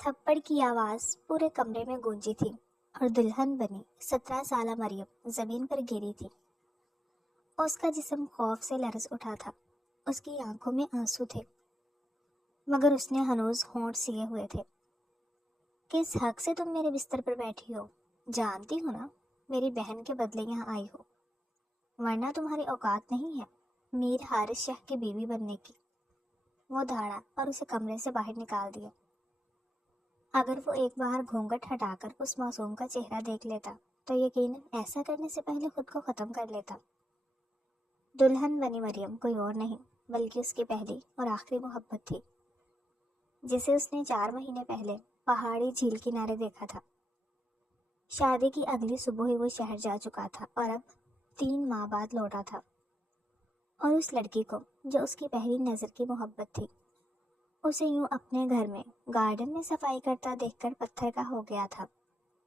تھپڑ کی آواز پورے کمرے میں گونجی تھی اور دلہن بنی 17 سالہ مریم زمین پر گری تھی۔ اس کا جسم خوف سے لرز اٹھا تھا، اس کی آنکھوں میں آنسو تھے، مگر اس نے ہنوز ہونٹ سیے ہوئے تھے۔ کس حق سے تم میرے بستر پر بیٹھی ہو؟ جانتی ہو نا میری بہن کے بدلے یہاں آئی ہو، ورنہ تمہاری اوقات نہیں ہے میر حارث شاہ کی بیوی بننے کی۔ وہ دھاڑا اور اسے کمرے سے باہر نکال دیا۔ اگر وہ ایک بار گھونگھٹ ہٹا کر اس معصوم کا چہرہ دیکھ لیتا تو یقیناً ایسا کرنے سے پہلے خود کو ختم کر لیتا۔ دلہن بنی مریم کوئی اور نہیں بلکہ اس کی پہلی اور آخری محبت تھی، جسے اس نے 4 مہینے پہلے پہاڑی جھیل کنارے دیکھا تھا۔ شادی کی اگلی صبح ہی وہ شہر جا چکا تھا اور اب 3 ماہ بعد لوٹا تھا، اور اس لڑکی کو جو اس کی پہلی نظر کی محبت تھی، اسے یوں اپنے گھر میں گارڈن میں صفائی کرتا دیکھ کر پتھر کا ہو گیا تھا،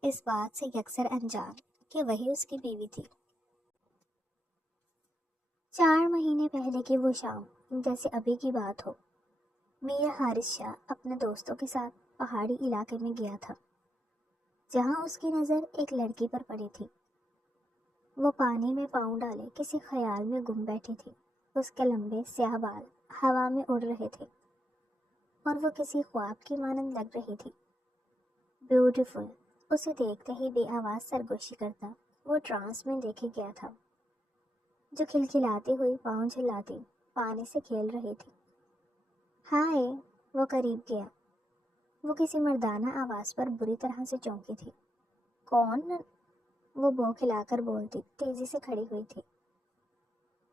اس بات سے یکسر انجان کہ وہی اس کی بیوی تھی۔ 4 مہینے پہلے کی وہ شام جیسے ابھی کی بات ہو۔ میر حارث شاہ اپنے دوستوں کے ساتھ پہاڑی علاقے میں گیا تھا، جہاں اس کی نظر ایک لڑکی پر پڑی تھی۔ وہ پانی میں پاؤں ڈالے کسی خیال میں گم بیٹھی تھی، اس کے لمبے سیاہ بال ہوا میں اڑ رہے تھے اور وہ کسی خواب کی مانند لگ رہی تھی۔ بیوٹیفل، اسے دیکھتے ہی بے آواز سرگوشی کرتا وہ ٹرانس میں دیکھے گیا تھا، جو کھلکھلاتی ہوئی پاؤں جھلاتی پانی سے کھیل رہی تھی۔ ہائے، وہ قریب گیا۔ وہ کسی مردانہ آواز پر بری طرح سے چونکی تھی۔ کون؟ وہ بو کھلا کر بولتی تیزی سے کھڑی ہوئی تھی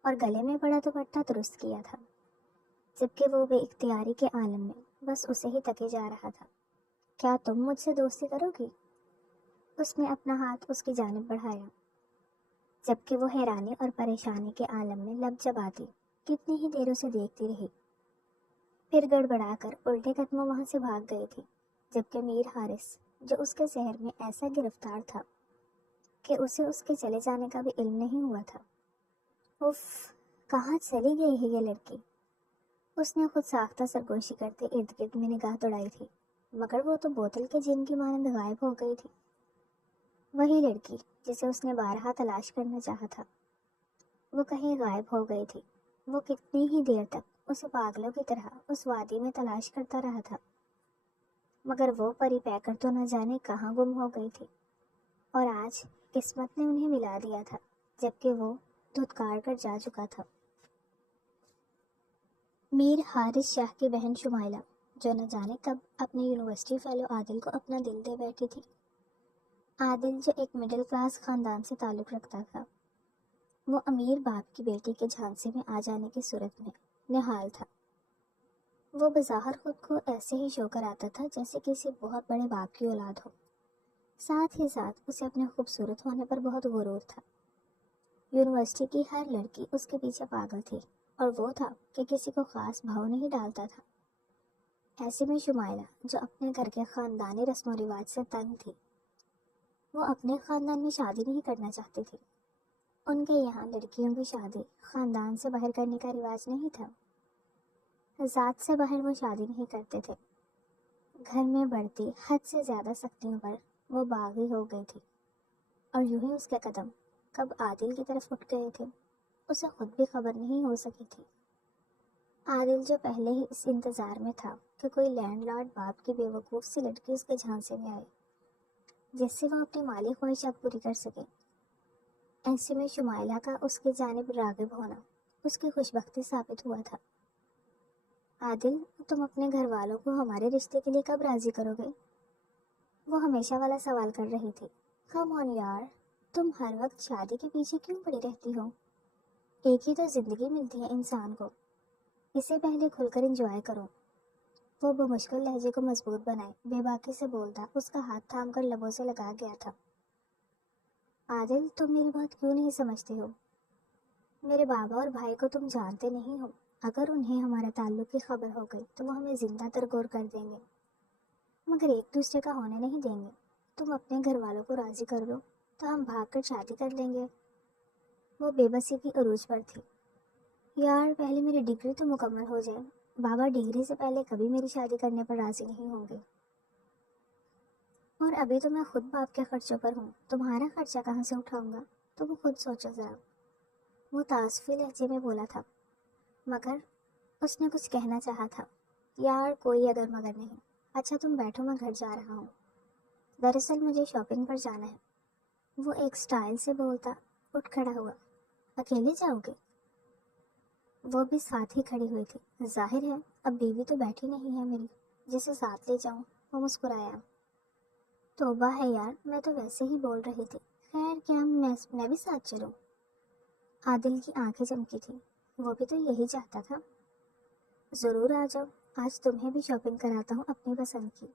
اور گلے میں پڑا دوپٹہ درست کیا تھا، جبکہ وہ بے اختیاری کے عالم میں بس اسے ہی تکے جا رہا تھا۔ کیا تم مجھ سے دوستی کرو گی؟ اس نے اپنا ہاتھ اس کی جانب بڑھایا، جبکہ وہ حیرانی اور پریشانی کے عالم میں لب چباتی کتنی ہی دیر اسے دیکھتی رہی، پھر گڑبڑا کر الٹے قدموں وہاں سے بھاگ گئی تھی، جبکہ میر حارث جو اس کے ذہن میں ایسا گرفتار تھا کہ اسے اس کے چلے جانے کا بھی علم نہیں ہوا تھا۔ اف، کہاں چلی گئی ہے یہ لڑکی؟ اس نے خود ساختہ سرگوشی کرتے ارد گرد میں نگاہ دوڑائی تھی، مگر وہ تو بوتل کے جن کی مانند غائب ہو گئی تھی۔ وہی لڑکی جسے اس نے بارہا تلاش کرنا چاہا تھا، وہ کہیں غائب ہو گئی تھی۔ وہ کتنی ہی دیر تک اسے پاگلوں کی طرح اس وادی میں تلاش کرتا رہا تھا، مگر وہ پری پیکر تو نہ جانے کہاں گم ہو گئی تھی، اور آج قسمت نے انہیں ملا دیا تھا، جبکہ وہ دھتکار کر جا چکا تھا۔ میر حارث شاہ کی بہن شمائلہ جو نہ جانے کب اپنے یونیورسٹی فیلو عادل کو اپنا دل دے بیٹھی تھی۔ عادل جو ایک مڈل کلاس خاندان سے تعلق رکھتا تھا، وہ امیر باپ کی بیٹی کے جھانسے میں آ جانے کی صورت میں نہال تھا۔ وہ بظاہر خود کو ایسے ہی شو کر آتا تھا جیسے کسی بہت بڑے باپ کی اولاد ہو، ساتھ ہی ساتھ اسے اپنے خوبصورت ہونے پر بہت غرور تھا۔ یونیورسٹی کی ہر لڑکی اس کے پیچھے پاگل تھی، اور وہ تھا کہ کسی کو خاص بھاؤ نہیں ڈالتا تھا۔ ایسے میں شمائلہ جو اپنے گھر کے خاندانی رسم و رواج سے تنگ تھی، وہ اپنے خاندان میں شادی نہیں کرنا چاہتی تھی۔ ان کے یہاں لڑکیوں کی شادی خاندان سے باہر کرنے کا رواج نہیں تھا، ذات سے باہر وہ شادی نہیں کرتے تھے۔ گھر میں بڑھتی حد سے زیادہ سختیوں پر وہ باغی ہو گئی تھی، اور یوں ہی اس کے قدم کب عادل کی طرف اٹھ گئے تھے اسے خود بھی خبر نہیں ہو سکی تھی۔ عادل جو پہلے ہی اس انتظار میں تھا کہ کوئی لینڈ لارڈ باپ کی بے وقوف سی لڑکی اس کے جھانسے میں آئے جس سے وہ اپنی مالی خواہشات پوری کر سکے، ایسے میں شمائلہ کا اس کی جانب راغب ہونا اس کی خوش بختی ثابت ہوا تھا۔ عادل، تم اپنے گھر والوں کو ہمارے رشتے کے لیے کب راضی کرو گے؟ وہ ہمیشہ والا سوال کر رہی تھی۔ کم آن یار، تم ہر وقت شادی کے پیچھے کیوں پڑی رہتی ہو؟ ایک ہی تو زندگی ملتی ہے انسان کو، اسے پہلے کھل کر انجوائے کرو۔ وہ بمشکل لہجے کو مضبوط بنائے بے باکی سے بولتا اس کا ہاتھ تھام کر لبوں سے لگا گیا تھا۔ عادل، تم میری بات کیوں نہیں سمجھتے ہو؟ میرے بابا اور بھائی کو تم جانتے نہیں ہو، اگر انہیں ہمارے تعلق کی خبر ہو گئی تو وہ ہمیں زندہ ترگور کر دیں گے، مگر ایک دوسرے کا ہونے نہیں دیں گے۔ تم اپنے گھر والوں کو راضی کر لو تو ہم بھاگ کر شادی کر لیں گے۔ وہ بے بسی کی عروج پر تھی۔ یار، پہلے میری ڈگری تو مکمل ہو جائے، بابا ڈگری سے پہلے کبھی میری شادی کرنے پر راضی نہیں ہوں گے۔ اور ابھی تو میں خود باپ کے خرچوں پر ہوں، تمہارا خرچہ کہاں سے اٹھاؤں گا؟ تو وہ خود سوچو ذرا، وہ تعصفی لہجے میں بولا تھا، مگر اس نے کچھ کہنا چاہا تھا۔ یار کوئی اگر مگر نہیں۔ اچھا تم بیٹھو، میں گھر جا رہا ہوں، دراصل مجھے شاپنگ پر جانا ہے۔ وہ ایک سٹائل سے بولتا اٹھ کھڑا ہوا۔ اکیلے جاؤ گے؟ وہ بھی ساتھ ہی کھڑی ہوئی تھی۔ ظاہر ہے اب بیوی تو بیٹھی نہیں ہے میری جسے ساتھ لے جاؤں۔ وہ مسکرایا۔ توبہ ہے یار، میں تو ویسے ہی بول رہی تھی۔ خیر کیا میں بھی ساتھ چلوں؟ عادل کی آنکھیں چمکی تھی، وہ بھی تو یہی چاہتا تھا۔ ضرور آ جاؤ، آج تمہیں بھی شاپنگ کراتا ہوں اپنی پسند کی۔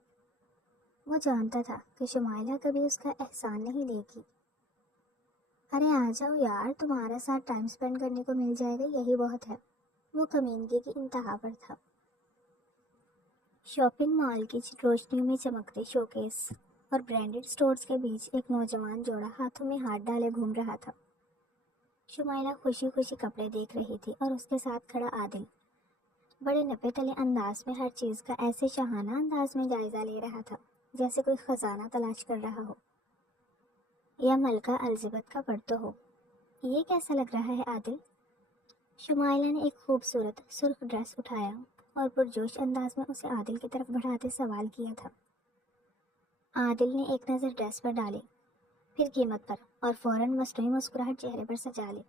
وہ جانتا تھا کہ شمائلہ کبھی اس کا احسان نہیں لے گی۔ ارے آ جاؤ یار، تمہارے ساتھ ٹائم سپینڈ کرنے کو مل جائے گا، یہی بہت ہے۔ وہ کمینگی کی انتہا پر تھا۔ شاپنگ مال کی روشنیوں میں چمکتے شوکیس اور برانڈڈ سٹورز کے بیچ ایک نوجوان جوڑا ہاتھوں میں ہاتھ ڈالے گھوم رہا تھا۔ شمائلہ خوشی خوشی کپڑے دیکھ رہی تھی اور اس کے ساتھ کھڑا عادل بڑے نپے تلے انداز میں ہر چیز کا ایسے شاہانہ انداز میں جائزہ لے رہا تھا جیسے کوئی خزانہ تلاش کر رہا ہو یا ملکہ الزبتھ کا پڑھتا ہو۔ یہ کیسا لگ رہا ہے عادل؟ شمائلہ نے ایک خوبصورت سرخ ڈریس اٹھایا اور پرجوش انداز میں اسے عادل کی طرف بڑھاتے سوال کیا تھا۔ عادل نے ایک نظر ڈریس پر ڈالی، پھر قیمت پر، اور فوراً مصنوعی مسکراہٹ چہرے پر سجا لی۔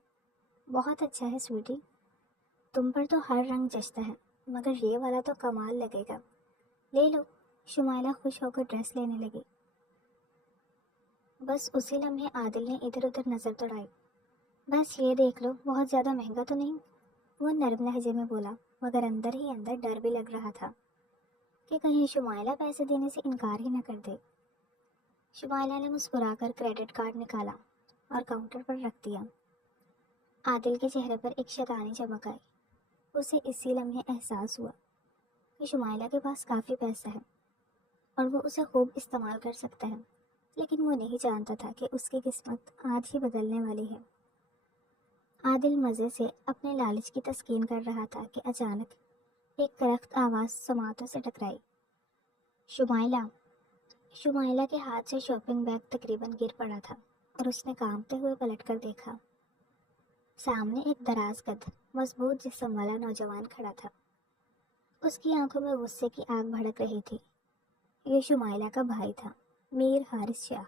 بہت اچھا ہے سویٹی، تم پر تو ہر رنگ جچتا ہے، مگر یہ والا تو کمال لگے گا، لے لو۔ شمائلہ خوش ہو کر ڈریس لینے لگی۔ بس اسی لمحے عادل نے ادھر ادھر نظر دوڑائی۔ بس یہ دیکھ لو، بہت زیادہ مہنگا تو نہیں؟ وہ نرم لہجے میں بولا، مگر اندر ہی اندر ڈر بھی لگ رہا تھا کہ کہیں شمائلہ پیسے دینے سے انکار ہی نہ کر دے۔ شمائلہ نے مسکرا کر کریڈٹ کارڈ نکالا اور کاؤنٹر پر رکھ دیا۔ عادل کے چہرے پر ایک شیطانی چمک آئی۔ اسے اسی لمحے احساس ہوا کہ شمائلہ کے پاس کافی پیسہ ہے اور وہ اسے خوب استعمال کر سکتا ہے، لیکن وہ نہیں جانتا تھا کہ اس کی قسمت آج ہی بدلنے والی ہے۔ عادل مزے سے اپنے لالچ کی تسکین کر رہا تھا کہ اچانک ایک کرخت آواز سماعتوں سے ٹکرائی۔ شمائلہ! شمائلہ کے ہاتھ سے شاپنگ بیگ تقریباً گر پڑا تھا اور اس نے کانپتے ہوئے پلٹ کر دیکھا۔ سامنے ایک دراز قد مضبوط جسم والا نوجوان کھڑا تھا۔ اس کی آنکھوں میں غصے کی آگ بھڑک رہی تھی۔ یہ شمائلہ کا بھائی تھا، میر حارث شاہ۔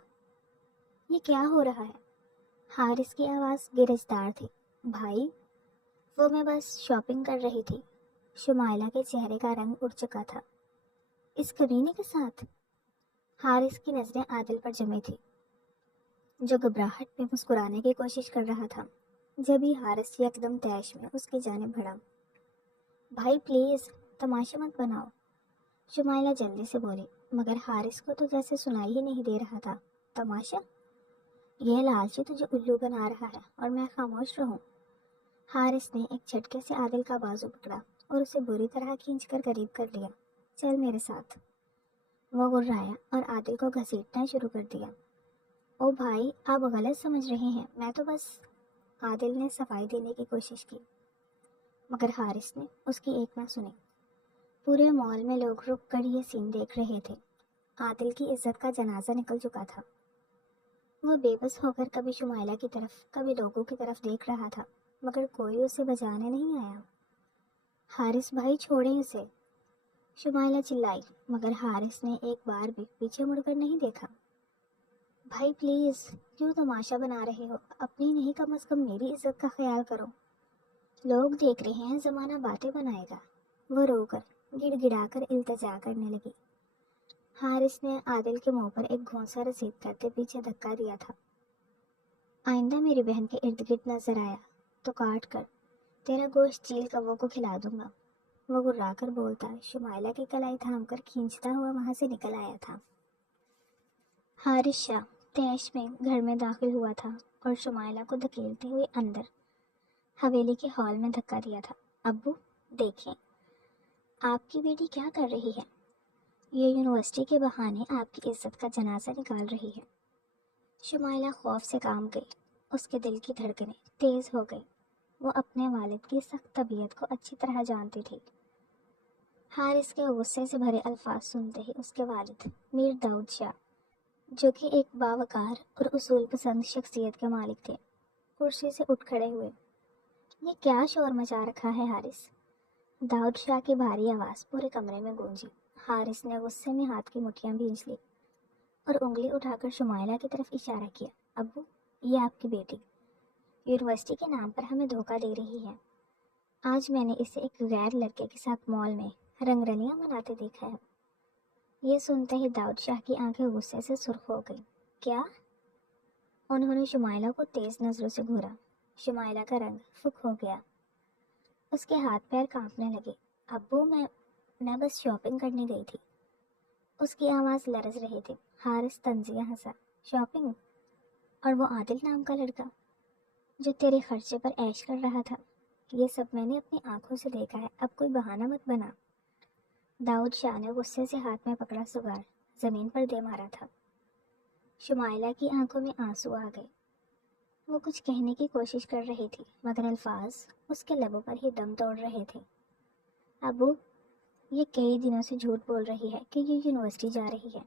یہ کیا ہو رہا ہے؟ حارث کی آواز گرجدار تھی۔ بھائی؟ وہ میں بس شاپنگ کر رہی تھی۔ شمائلہ کے چہرے کا رنگ اڑ چکا تھا۔ اس کمینے کے ساتھ؟ حارث کی نظریں عادل پر جمی تھی، جو گھبراہٹ میں مسکرانے کی کوشش کر رہا تھا۔ جبھی حارث یکدم تیش میں اس کی جانب بڑھا۔ بھائی پلیز تماشا مت بناؤ، شمائلہ جلدی سے بولی، مگر حارث کو تو جیسے سنائی ہی نہیں دے رہا تھا۔ تماشا؟ یہ لالچی تجھے الو بنا رہا ہے اور میں خاموش رہوں؟ حارث نے ایک جھٹکے سے عادل کا بازو پکڑا اور اسے بری طرح کھینچ کر قریب کر لیا۔ چل میرے ساتھ۔ وہ گررایا اور عادل کو گھسیٹنا شروع کر دیا۔ او بھائی آپ غلط سمجھ رہے ہیں، میں تو بس… عادل نے صفائی دینے کی کوشش کی، مگر حارث نے اس کی ایک نہ سنی۔ پورے مال میں لوگ رک کر یہ سین دیکھ رہے تھے۔ عادل کی عزت کا جنازہ نکل چکا تھا۔ وہ بے بس ہو کر کبھی شمائلہ کی طرف کبھی لوگوں کی طرف دیکھ رہا تھا، مگر کوئی اسے بچانے نہیں آیا۔ حارث بھائی چھوڑیں اسے، شمائلہ چلائی، مگر حارث نے ایک بار بھی پیچھے مڑ کر نہیں دیکھا۔ بھائی پلیز کیوں تماشا بنا رہے ہو؟ اپنی نہیں کم از کم میری عزت کا خیال کرو۔ لوگ دیکھ رہے ہیں، زمانہ باتیں بنائے گا۔ وہ رو کر گڑ گڑا کر التجا کرنے لگی۔ حارث نے عادل کے منہ پر ایک گھونسا رسید کرتے پیچھے دھکا دیا تھا۔ آئندہ میری بہن کے ارد گرد نظر آیا تو کاٹ کر تیرا گوشت چیل کووں کو کھلا دوں گا، وہ گررا کر بولتا شمائلہ کی کلائی تھام کر کھینچتا ہوا وہاں سے نکل آیا تھا۔ حارث شاہ تیش میں گھر میں داخل ہوا تھا اور شمائلہ کو دھکیلتے ہوئے اندر حویلی کے ہال میں دھکا دیا تھا۔ ابو دیکھیں، آپ کی بیٹی کیا کر رہی ہے؟ یہ یونیورسٹی کے بہانے آپ کی عزت کا جنازہ نکال رہی ہے۔ شمائلہ خوف سے کانپ گئی، اس کے دل کی دھڑکنیں تیز ہو گئی۔ وہ اپنے والد کی سخت طبیعت کو اچھی طرح جانتی تھی۔ حارث کے غصے سے بھرے الفاظ سنتے ہی اس کے والد میر داؤد شاہ جو کہ ایک باوقار اور اصول پسند شخصیت کے مالک تھے، کرسی سے اٹھ کھڑے ہوئے۔ یہ کیا شور مچا رکھا ہے حارث؟ داؤد شاہ کی بھاری آواز پورے کمرے میں گونجی۔ حارث نے غصے میں ہاتھ کی مٹھیاں بھینچ لی اور انگلی اٹھا کر شمائلہ کی طرف اشارہ کیا۔ ابو، یہ آپ کی بیٹی یونیورسٹی کے نام پر ہمیں دھوکہ دے رہی ہے۔ آج میں نے اسے ایک غیر لڑکے کے ساتھ مال میں رنگ رلیاں مناتے دیکھا ہے۔ یہ سنتے ہی داؤد شاہ کی آنکھیں غصے سے سرخ ہو گئی۔ کیا؟ انہوں نے شمائلہ کو تیز نظروں سے گھورا۔ شمائلہ کا رنگ فک ہو گیا، اس کے ہاتھ پیر کانپنے لگے۔ ابو، میں بس شاپنگ کرنے گئی تھی، اس کی آواز لرز رہی تھی۔ حارث طنزیہ ہنسا۔ شاپنگ؟ اور وہ عادل نام کا لڑکا جو تیرے خرچے پر عیش کر رہا تھا؟ یہ سب میں نے اپنی آنکھوں سے دیکھا ہے، اب کوئی بہانہ مت بنا۔ داؤد شاہ نے غصے سے ہاتھ میں پکڑا سگار زمین پر دے مارا تھا۔ شمائلہ کی آنکھوں میں آنسو آ گئے۔ وہ کچھ کہنے کی کوشش کر رہی تھی مگر الفاظ اس کے لبوں پر ہی دم توڑ رہے تھے۔ ابو، یہ کئی دنوں سے جھوٹ بول رہی ہے کہ یہ یونیورسٹی جا رہی ہے،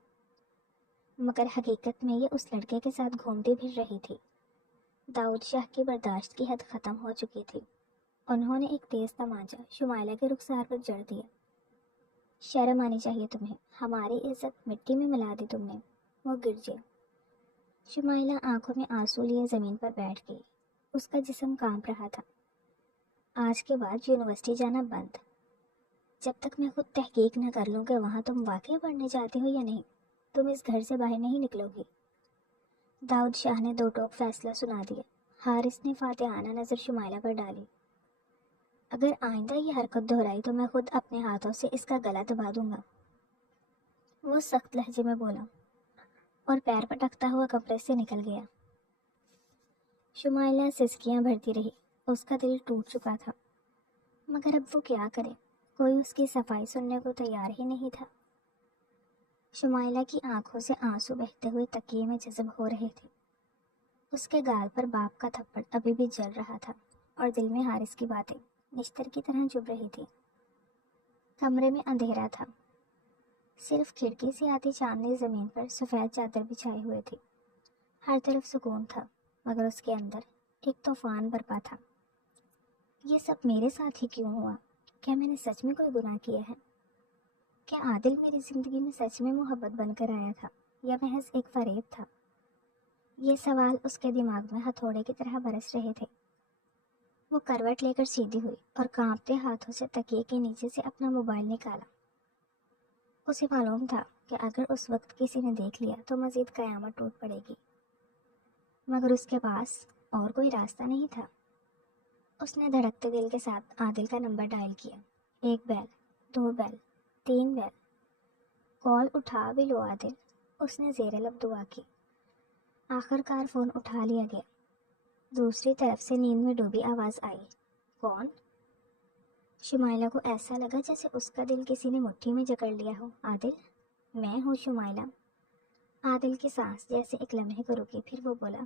مگر حقیقت میں یہ اس لڑکے کے ساتھ گھومتی پھر رہی تھی۔ داؤد شاہ کی برداشت کی حد ختم ہو چکی تھی۔ انہوں نے ایک تیز تمانچہ شمائلہ کے رخسار پر جڑ دیا۔ شرم آنی چاہیے تمہیں، ہماری عزت مٹی میں ملا دی تم نے۔ وہ گرجے۔ شمائلہ آنکھوں میں آنسو لیے زمین پر بیٹھ گئی۔ اس کا جسم کانپ رہا تھا۔ آج کے بعد یونیورسٹی جانا بند، جب تک میں خود تحقیق نہ کر لوں کہ وہاں تم واقعی پڑھنے جاتے ہو یا نہیں، تم اس گھر سے باہر نہیں نکلو گی۔ داؤد شاہ نے دو ٹوک فیصلہ سنا دیا۔ حارث نے فاتحانہ نظر شمائلہ پر ڈالی۔ اگر آئندہ یہ حرکت دہرائی تو میں خود اپنے ہاتھوں سے اس کا گلا دبا دوں گا، وہ سخت لہجے میں بولا، اور پیر پٹکتا ہوا کمرے سے نکل گیا۔ شمائلہ سسکیاں بھرتی رہی، اس کا دل ٹوٹ چکا تھا، مگر اب وہ کیا کرے؟ کوئی اس کی صفائی سننے کو تیار ہی نہیں تھا۔ شمائلہ کی آنکھوں سے آنسو بہتے ہوئے تکیے میں جذب ہو رہے تھے۔ اس کے گال پر باپ کا تھپڑ ابھی بھی جل رہا تھا اور دل میں حارث کی باتیں نشتر کی طرح چبھ رہی تھی۔ کمرے میں اندھیرا تھا، صرف کھڑکی سے آتی چاندنی زمین پر سفید چادر بچھائے ہوئے تھی۔ ہر طرف سکون تھا، مگر اس کے اندر ایک طوفان برپا تھا۔ یہ سب میرے ساتھ ہی کیوں ہوا؟ کیا میں نے سچ میں کوئی گناہ کیا ہے؟ کیا عادل میری زندگی میں سچ میں محبت بن کر آیا تھا یا محض ایک فریب تھا؟ یہ سوال اس کے دماغ میں ہتھوڑے کی طرح برس رہے تھے۔ وہ کروٹ لے کر سیدھی ہوئی اور کانپتے ہاتھوں سے تکیے کے نیچے سے اپنا موبائل نکالا۔ اسے معلوم تھا کہ اگر اس وقت کسی نے دیکھ لیا تو مزید قیامت ٹوٹ پڑے گی، مگر اس کے پاس اور کوئی راستہ نہیں تھا۔ اس نے دھڑکتے دل کے ساتھ عادل کا نمبر ڈائل کیا۔ 1 بیل، 2 بیل، 3 بیل۔ کال اٹھا بھی لو عادل، اس نے زیر لب دعا کی۔ آخر کار فون اٹھا لیا گیا۔ دوسری طرف سے نیند میں ڈوبی آواز آئی۔ کون؟ شمائلہ کو ایسا لگا جیسے اس کا دل کسی نے مٹھی میں جکڑ لیا ہو۔ عادل؟ میں ہوں شمائلہ۔ عادل کی سانس جیسے ایک لمحے کو رکی، پھر وہ بولا،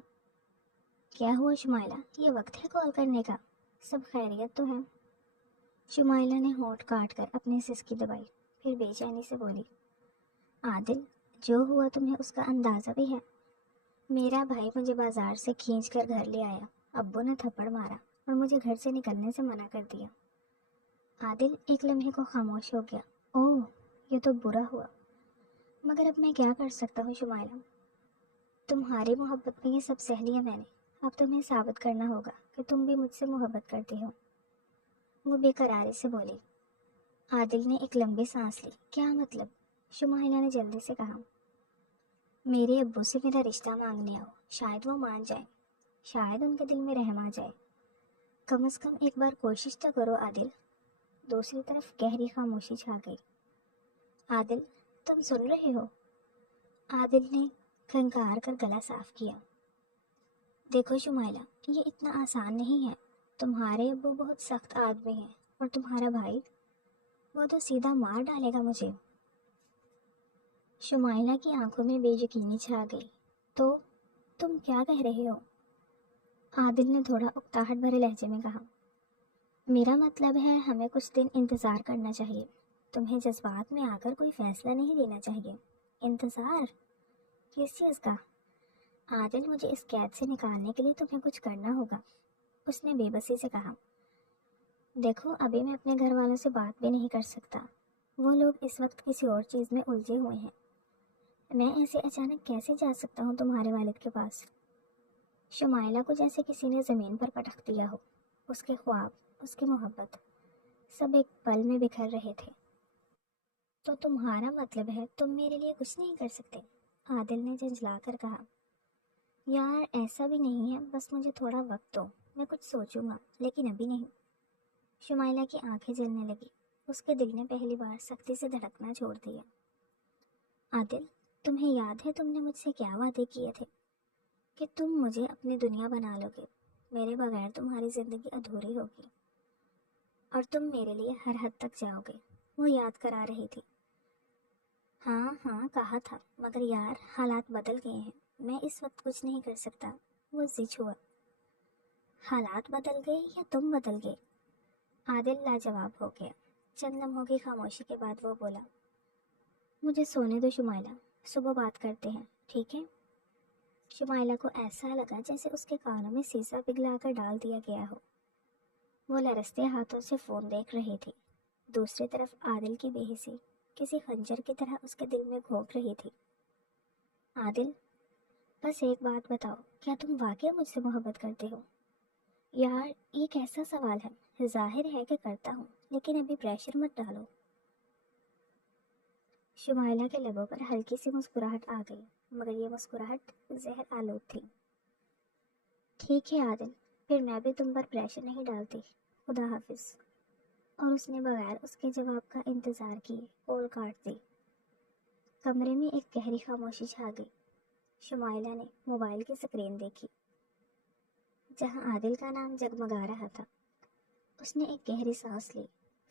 کیا ہوا شمائلہ؟ یہ وقت ہے کال کرنے کا، سب خیریت تو ہے؟ شمائلہ نے ہونٹ کاٹ کر اپنی سسکی دبائی، پھر بے چینی سے بولی، عادل، جو ہوا تمہیں اس کا اندازہ بھی ہے؟ میرا بھائی مجھے بازار سے کھینچ کر گھر لے آیا، ابو نے تھپڑ مارا اور مجھے گھر سے نکلنے سے منع کر دیا۔ عادل ایک لمحے کو خاموش ہو گیا۔ اوہ، یہ تو برا ہوا، مگر اب میں کیا کر سکتا ہوں شمائلہ؟ تمہاری محبت میں یہ سب سہ لیا میں نے، اب تمہیں ثابت کرنا ہوگا کہ تم بھی مجھ سے محبت کرتی ہو، وہ بے قراری سے بولی۔ عادل نے ایک لمبی سانس لی۔ کیا مطلب؟ شمائلہ نے جلدی سے کہا، میرے ابو سے میرا رشتہ مانگنے آؤ، شاید وہ مان جائیں، شاید ان کے دل میں رحم آ جائے، کم از کم ایک بار کوشش تو کرو عادل۔ دوسری طرف گہری خاموشی چھا گئی۔ عادل، تم سن رہے ہو؟ عادل نے کھنکار کر گلا صاف کیا۔ دیکھو شمائلہ، یہ اتنا آسان نہیں ہے، تمہارے ابو بہت سخت آدمی ہیں، اور تمہارا بھائی، وہ تو سیدھا مار ڈالے گا مجھے۔ شمائلہ کی آنکھوں میں بے یقینی چھا گئی۔ تو تم کیا کہہ رہے ہو؟ عادل نے تھوڑا اکتاہٹ بھرے لہجے میں کہا، میرا مطلب ہے ہمیں کچھ دن انتظار کرنا چاہیے، تمہیں جذبات میں آ کر کوئی فیصلہ نہیں لینا چاہیے۔ انتظار؟ کس چیز کا؟ عادل مجھے اس قید سے نکالنے کے لیے تمہیں کچھ کرنا ہوگا، اس نے بے بسی سے کہا۔ دیکھو ابھی میں اپنے گھر والوں سے بات بھی نہیں کر سکتا، وہ لوگ اس وقت کسی اور چیز میں الجھے ہوئے ہیں، میں ایسے اچانک کیسے جا سکتا ہوں تمہارے والد کے پاس؟ شمائلہ کو جیسے کسی نے زمین پر پٹک دیا ہو، اس کے خواب، اس کی محبت، سب ایک پل میں بکھر رہے تھے۔ تو تمہارا مطلب ہے تم میرے لیے کچھ نہیں کر سکتے؟ عادل نے جھنجھلا کر کہا۔ یار ایسا بھی نہیں ہے، بس مجھے تھوڑا وقت دو، میں کچھ سوچوں گا، لیکن ابھی نہیں۔ شمائلہ کی آنکھیں جلنے لگی، اس کے دل نے پہلی بار سختی سے دھڑکنا چھوڑ دیا۔ عادل، تمہیں یاد ہے تم نے مجھ سے کیا وعدے کیے تھے؟ کہ تم مجھے اپنی دنیا بنا لو گے، میرے بغیر تمہاری زندگی ادھوری ہوگی، اور تم میرے لیے ہر حد تک جاؤ گے، وہ یاد کرا رہی تھی۔ ہاں ہاں کہا تھا، مگر یار حالات بدل گئے ہیں، میں اس وقت کچھ نہیں کر سکتا، وہ زچ ہوا۔ حالات بدل گئے یا تم بدل گئے؟ عادل لاجواب ہو گیا۔ چند لمحوں کی خاموشی کے بعد وہ بولا، مجھے سونے دو شمائلہ، صبح بات کرتے ہیں، ٹھیک ہے؟ شمائلہ کو ایسا لگا جیسے اس کے کانوں میں سیسا پگھلا کر ڈال دیا گیا ہو۔ وہ لرزتے ہاتھوں سے فون دیکھ رہی تھی۔ دوسری طرف عادل کی بے حسی کسی خنجر کی طرح اس کے دل میں گھونپ رہی تھی۔ عادل، بس ایک بات بتاؤ، کیا تم واقعی مجھ سے محبت کرتے ہو؟ یار یہ کیسا سوال ہے؟ ظاہر ہے کہ کرتا ہوں، لیکن ابھی پریشر مت ڈالو۔ شمائلہ کے لبوں پر ہلکی سی مسکراہٹ آ گئی، مگر یہ مسکراہٹ زہر آلود تھی۔ ٹھیک ہے عادل، پھر میں بھی تم پر پریشر نہیں ڈالتی، خدا حافظ۔ اور اس نے بغیر اس کے جواب کا انتظار کیے کال کاٹ دی۔ کمرے میں ایک گہری خاموشی چھا گئی۔ شمائلہ نے موبائل کی سکرین دیکھی، جہاں عادل کا نام جگمگا رہا تھا۔ اس نے ایک گہری سانس لی،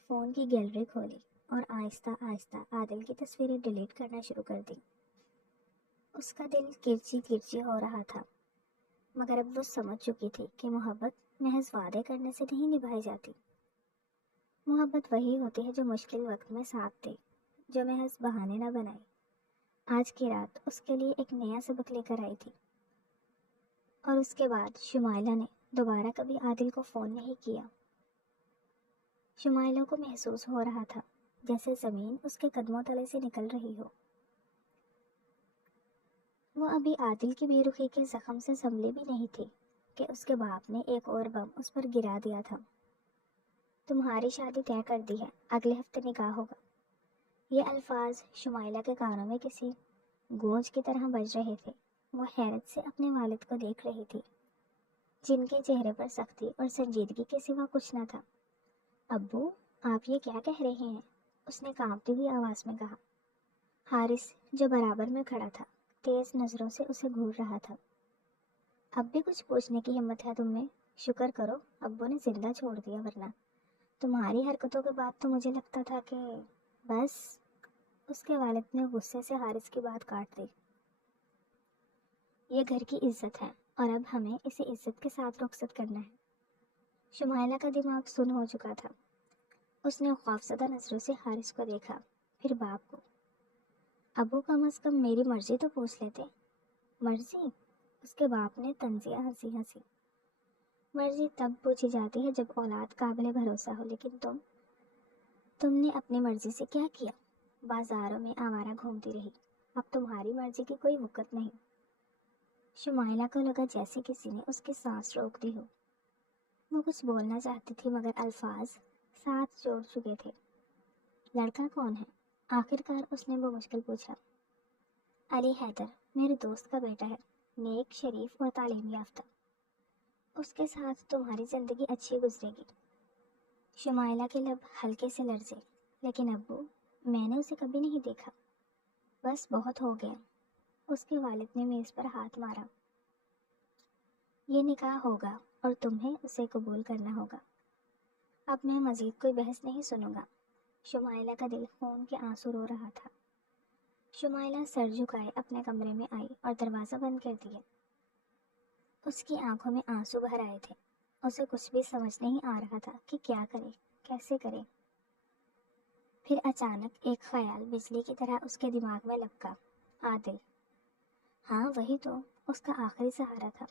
فون کی گیلری کھولی اور آہستہ آہستہ عادل کی تصویریں ڈیلیٹ کرنا شروع کر دی۔ اس کا دل کرچی کرچی ہو رہا تھا، مگر اب وہ سمجھ چکی تھی کہ محبت محض وعدے کرنے سے نہیں نبھائی جاتی۔ محبت وہی ہوتی ہے جو مشکل وقت میں ساتھ دے، جو محض بہانے نہ بنائے۔ آج کی رات اس کے لیے ایک نیا سبق لے کر آئی تھی۔ اور اس کے بعد شمائلہ نے دوبارہ کبھی عادل کو فون نہیں کیا۔ شمائلہ کو محسوس ہو رہا تھا جیسے زمین اس کے قدموں تلے سے نکل رہی ہو۔ وہ ابھی عادل کی بے رخی کے زخم سے سنبھلی بھی نہیں تھی کہ اس کے باپ نے ایک اور بم اس پر گرا دیا تھا۔ تمہاری شادی طے کر دی ہے، اگلے ہفتے نکاح ہوگا۔ یہ الفاظ شمائلہ کے کانوں میں کسی گونج کی طرح بج رہے تھے۔ وہ حیرت سے اپنے والد کو دیکھ رہی تھی، جن کے چہرے پر سختی اور سنجیدگی کے سوا کچھ نہ تھا۔ ابو، آپ یہ کیا کہہ رہے ہیں؟ اس نے کانپتی ہوئی آواز میں کہا۔ حارث جو برابر میں کھڑا تھا تیز نظروں سے اسے گھور رہا تھا۔ اب بھی کچھ پوچھنے کی ہمت ہے تم میں؟ شکر کرو ابو نے زندہ چھوڑ دیا، ورنہ تمہاری حرکتوں کے بعد تو مجھے لگتا تھا کہ بس۔ اس کے والد نے غصے سے حارث کی بات کاٹ دی۔ یہ گھر کی عزت ہے اور اب ہمیں اسے عزت کے ساتھ رخصت کرنا ہے۔ شمائلہ کا دماغ سن ہو چکا تھا۔ اس نے خوفزدہ نظروں سے حارث کو دیکھا، پھر باپ کو۔ ابو کم از کم میری مرضی تو پوچھ لیتے۔ مرضی؟ اس کے باپ نے طنزیہ ہنسی ہنسی۔ مرضی تب پوچھی جاتی ہے جب اولاد قابل بھروسہ ہو، لیکن تم نے اپنی مرضی سے کیا کیا؟ بازاروں میں آوارہ گھومتی رہی، اب تمہاری مرضی کی کوئی وقت نہیں۔ شمائلہ کو لگا جیسے کسی نے اس کی سانس روک دی ہو۔ وہ کچھ بولنا چاہتی تھی مگر الفاظ ساتھ جوڑ چکے تھے۔ لڑکا کون ہے؟ آخر کار اس نے بمشکل پوچھا۔ علی حیدر، میرے دوست کا بیٹا ہے، نیک، شریف اور تعلیم یافتہ۔ اس کے ساتھ تمہاری زندگی اچھی گزرے گی۔ شمائلہ کے لب ہلکے سے لرزے۔ لیکن ابو، میں نے اسے کبھی نہیں دیکھا۔ بس بہت ہو گیا۔ اس کے والد نے میز پر ہاتھ مارا۔ یہ نکاح ہوگا اور تمہیں اسے قبول کرنا ہوگا۔ اب میں مزید کوئی بحث نہیں سنوں گا۔ شمائلہ کا دل خون کے آنسو رو رہا تھا۔ شمائلہ سر جھکائے اپنے کمرے میں آئی اور دروازہ بند کر دیا۔ اس کی آنکھوں میں آنسو بھر آئے تھے۔ اسے کچھ بھی سمجھ نہیں آ رہا تھا کہ کیا کرے، کیسے کرے۔ پھر اچانک ایک خیال بجلی کی طرح اس کے دماغ میں لپکا۔ عادل۔ ہاں وہی تو اس کا آخری سہارا تھا۔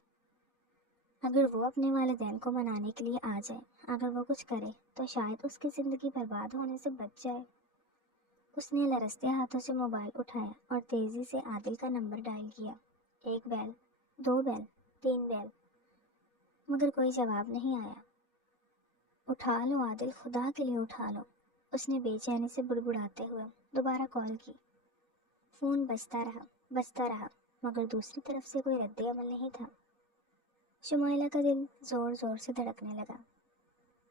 اگر وہ اپنے والدین کو منانے کے لیے آ جائے، اگر وہ کچھ کرے تو شاید اس کی زندگی برباد ہونے سے بچ جائے۔ اس نے لرزتے ہاتھوں سے موبائل اٹھایا اور تیزی سے عادل کا نمبر ڈائل کیا۔ 1 بیل، 2 بیل، 3 بیل، مگر کوئی جواب نہیں آیا۔ اٹھا لو عادل، خدا کے لیے اٹھا لو، اس نے بے چینی سے بڑبڑاتے ہوئے دوبارہ کال کی۔ فون بجتا رہا، مگر دوسری طرف سے کوئی رد عمل نہیں تھا۔ شمائلہ کا دل زور زور سے دھڑکنے لگا۔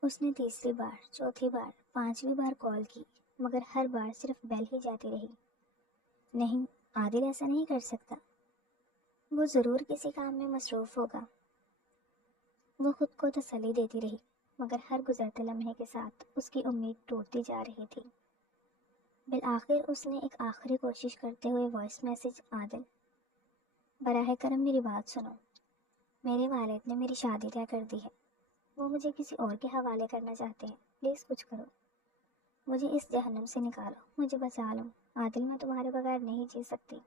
اس نے تیسری بار، چوتھی بار، 5ویں بار کال کی، مگر ہر بار صرف بیل ہی جاتی رہی۔ نہیں، عادل ایسا نہیں کر سکتا، وہ ضرور کسی کام میں مصروف ہوگا۔ وہ خود کو تسلی دیتی رہی، مگر ہر گزرتے لمحے کے ساتھ اس کی امید ٹوٹتی جا رہی تھی۔ بالآخر اس نے ایک آخری کوشش کرتے ہوئے وائس میسج: عادل، براہ کرم میری بات سنو، میرے والد نے میری شادی طے کر دی ہے، وہ مجھے کسی اور کے حوالے کرنا چاہتے ہیں، پلیز کچھ کرو، مجھے اس جہنم سے نکالو، مجھے بچا لو، عادل میں تمہارے بغیر نہیں جی سکتی۔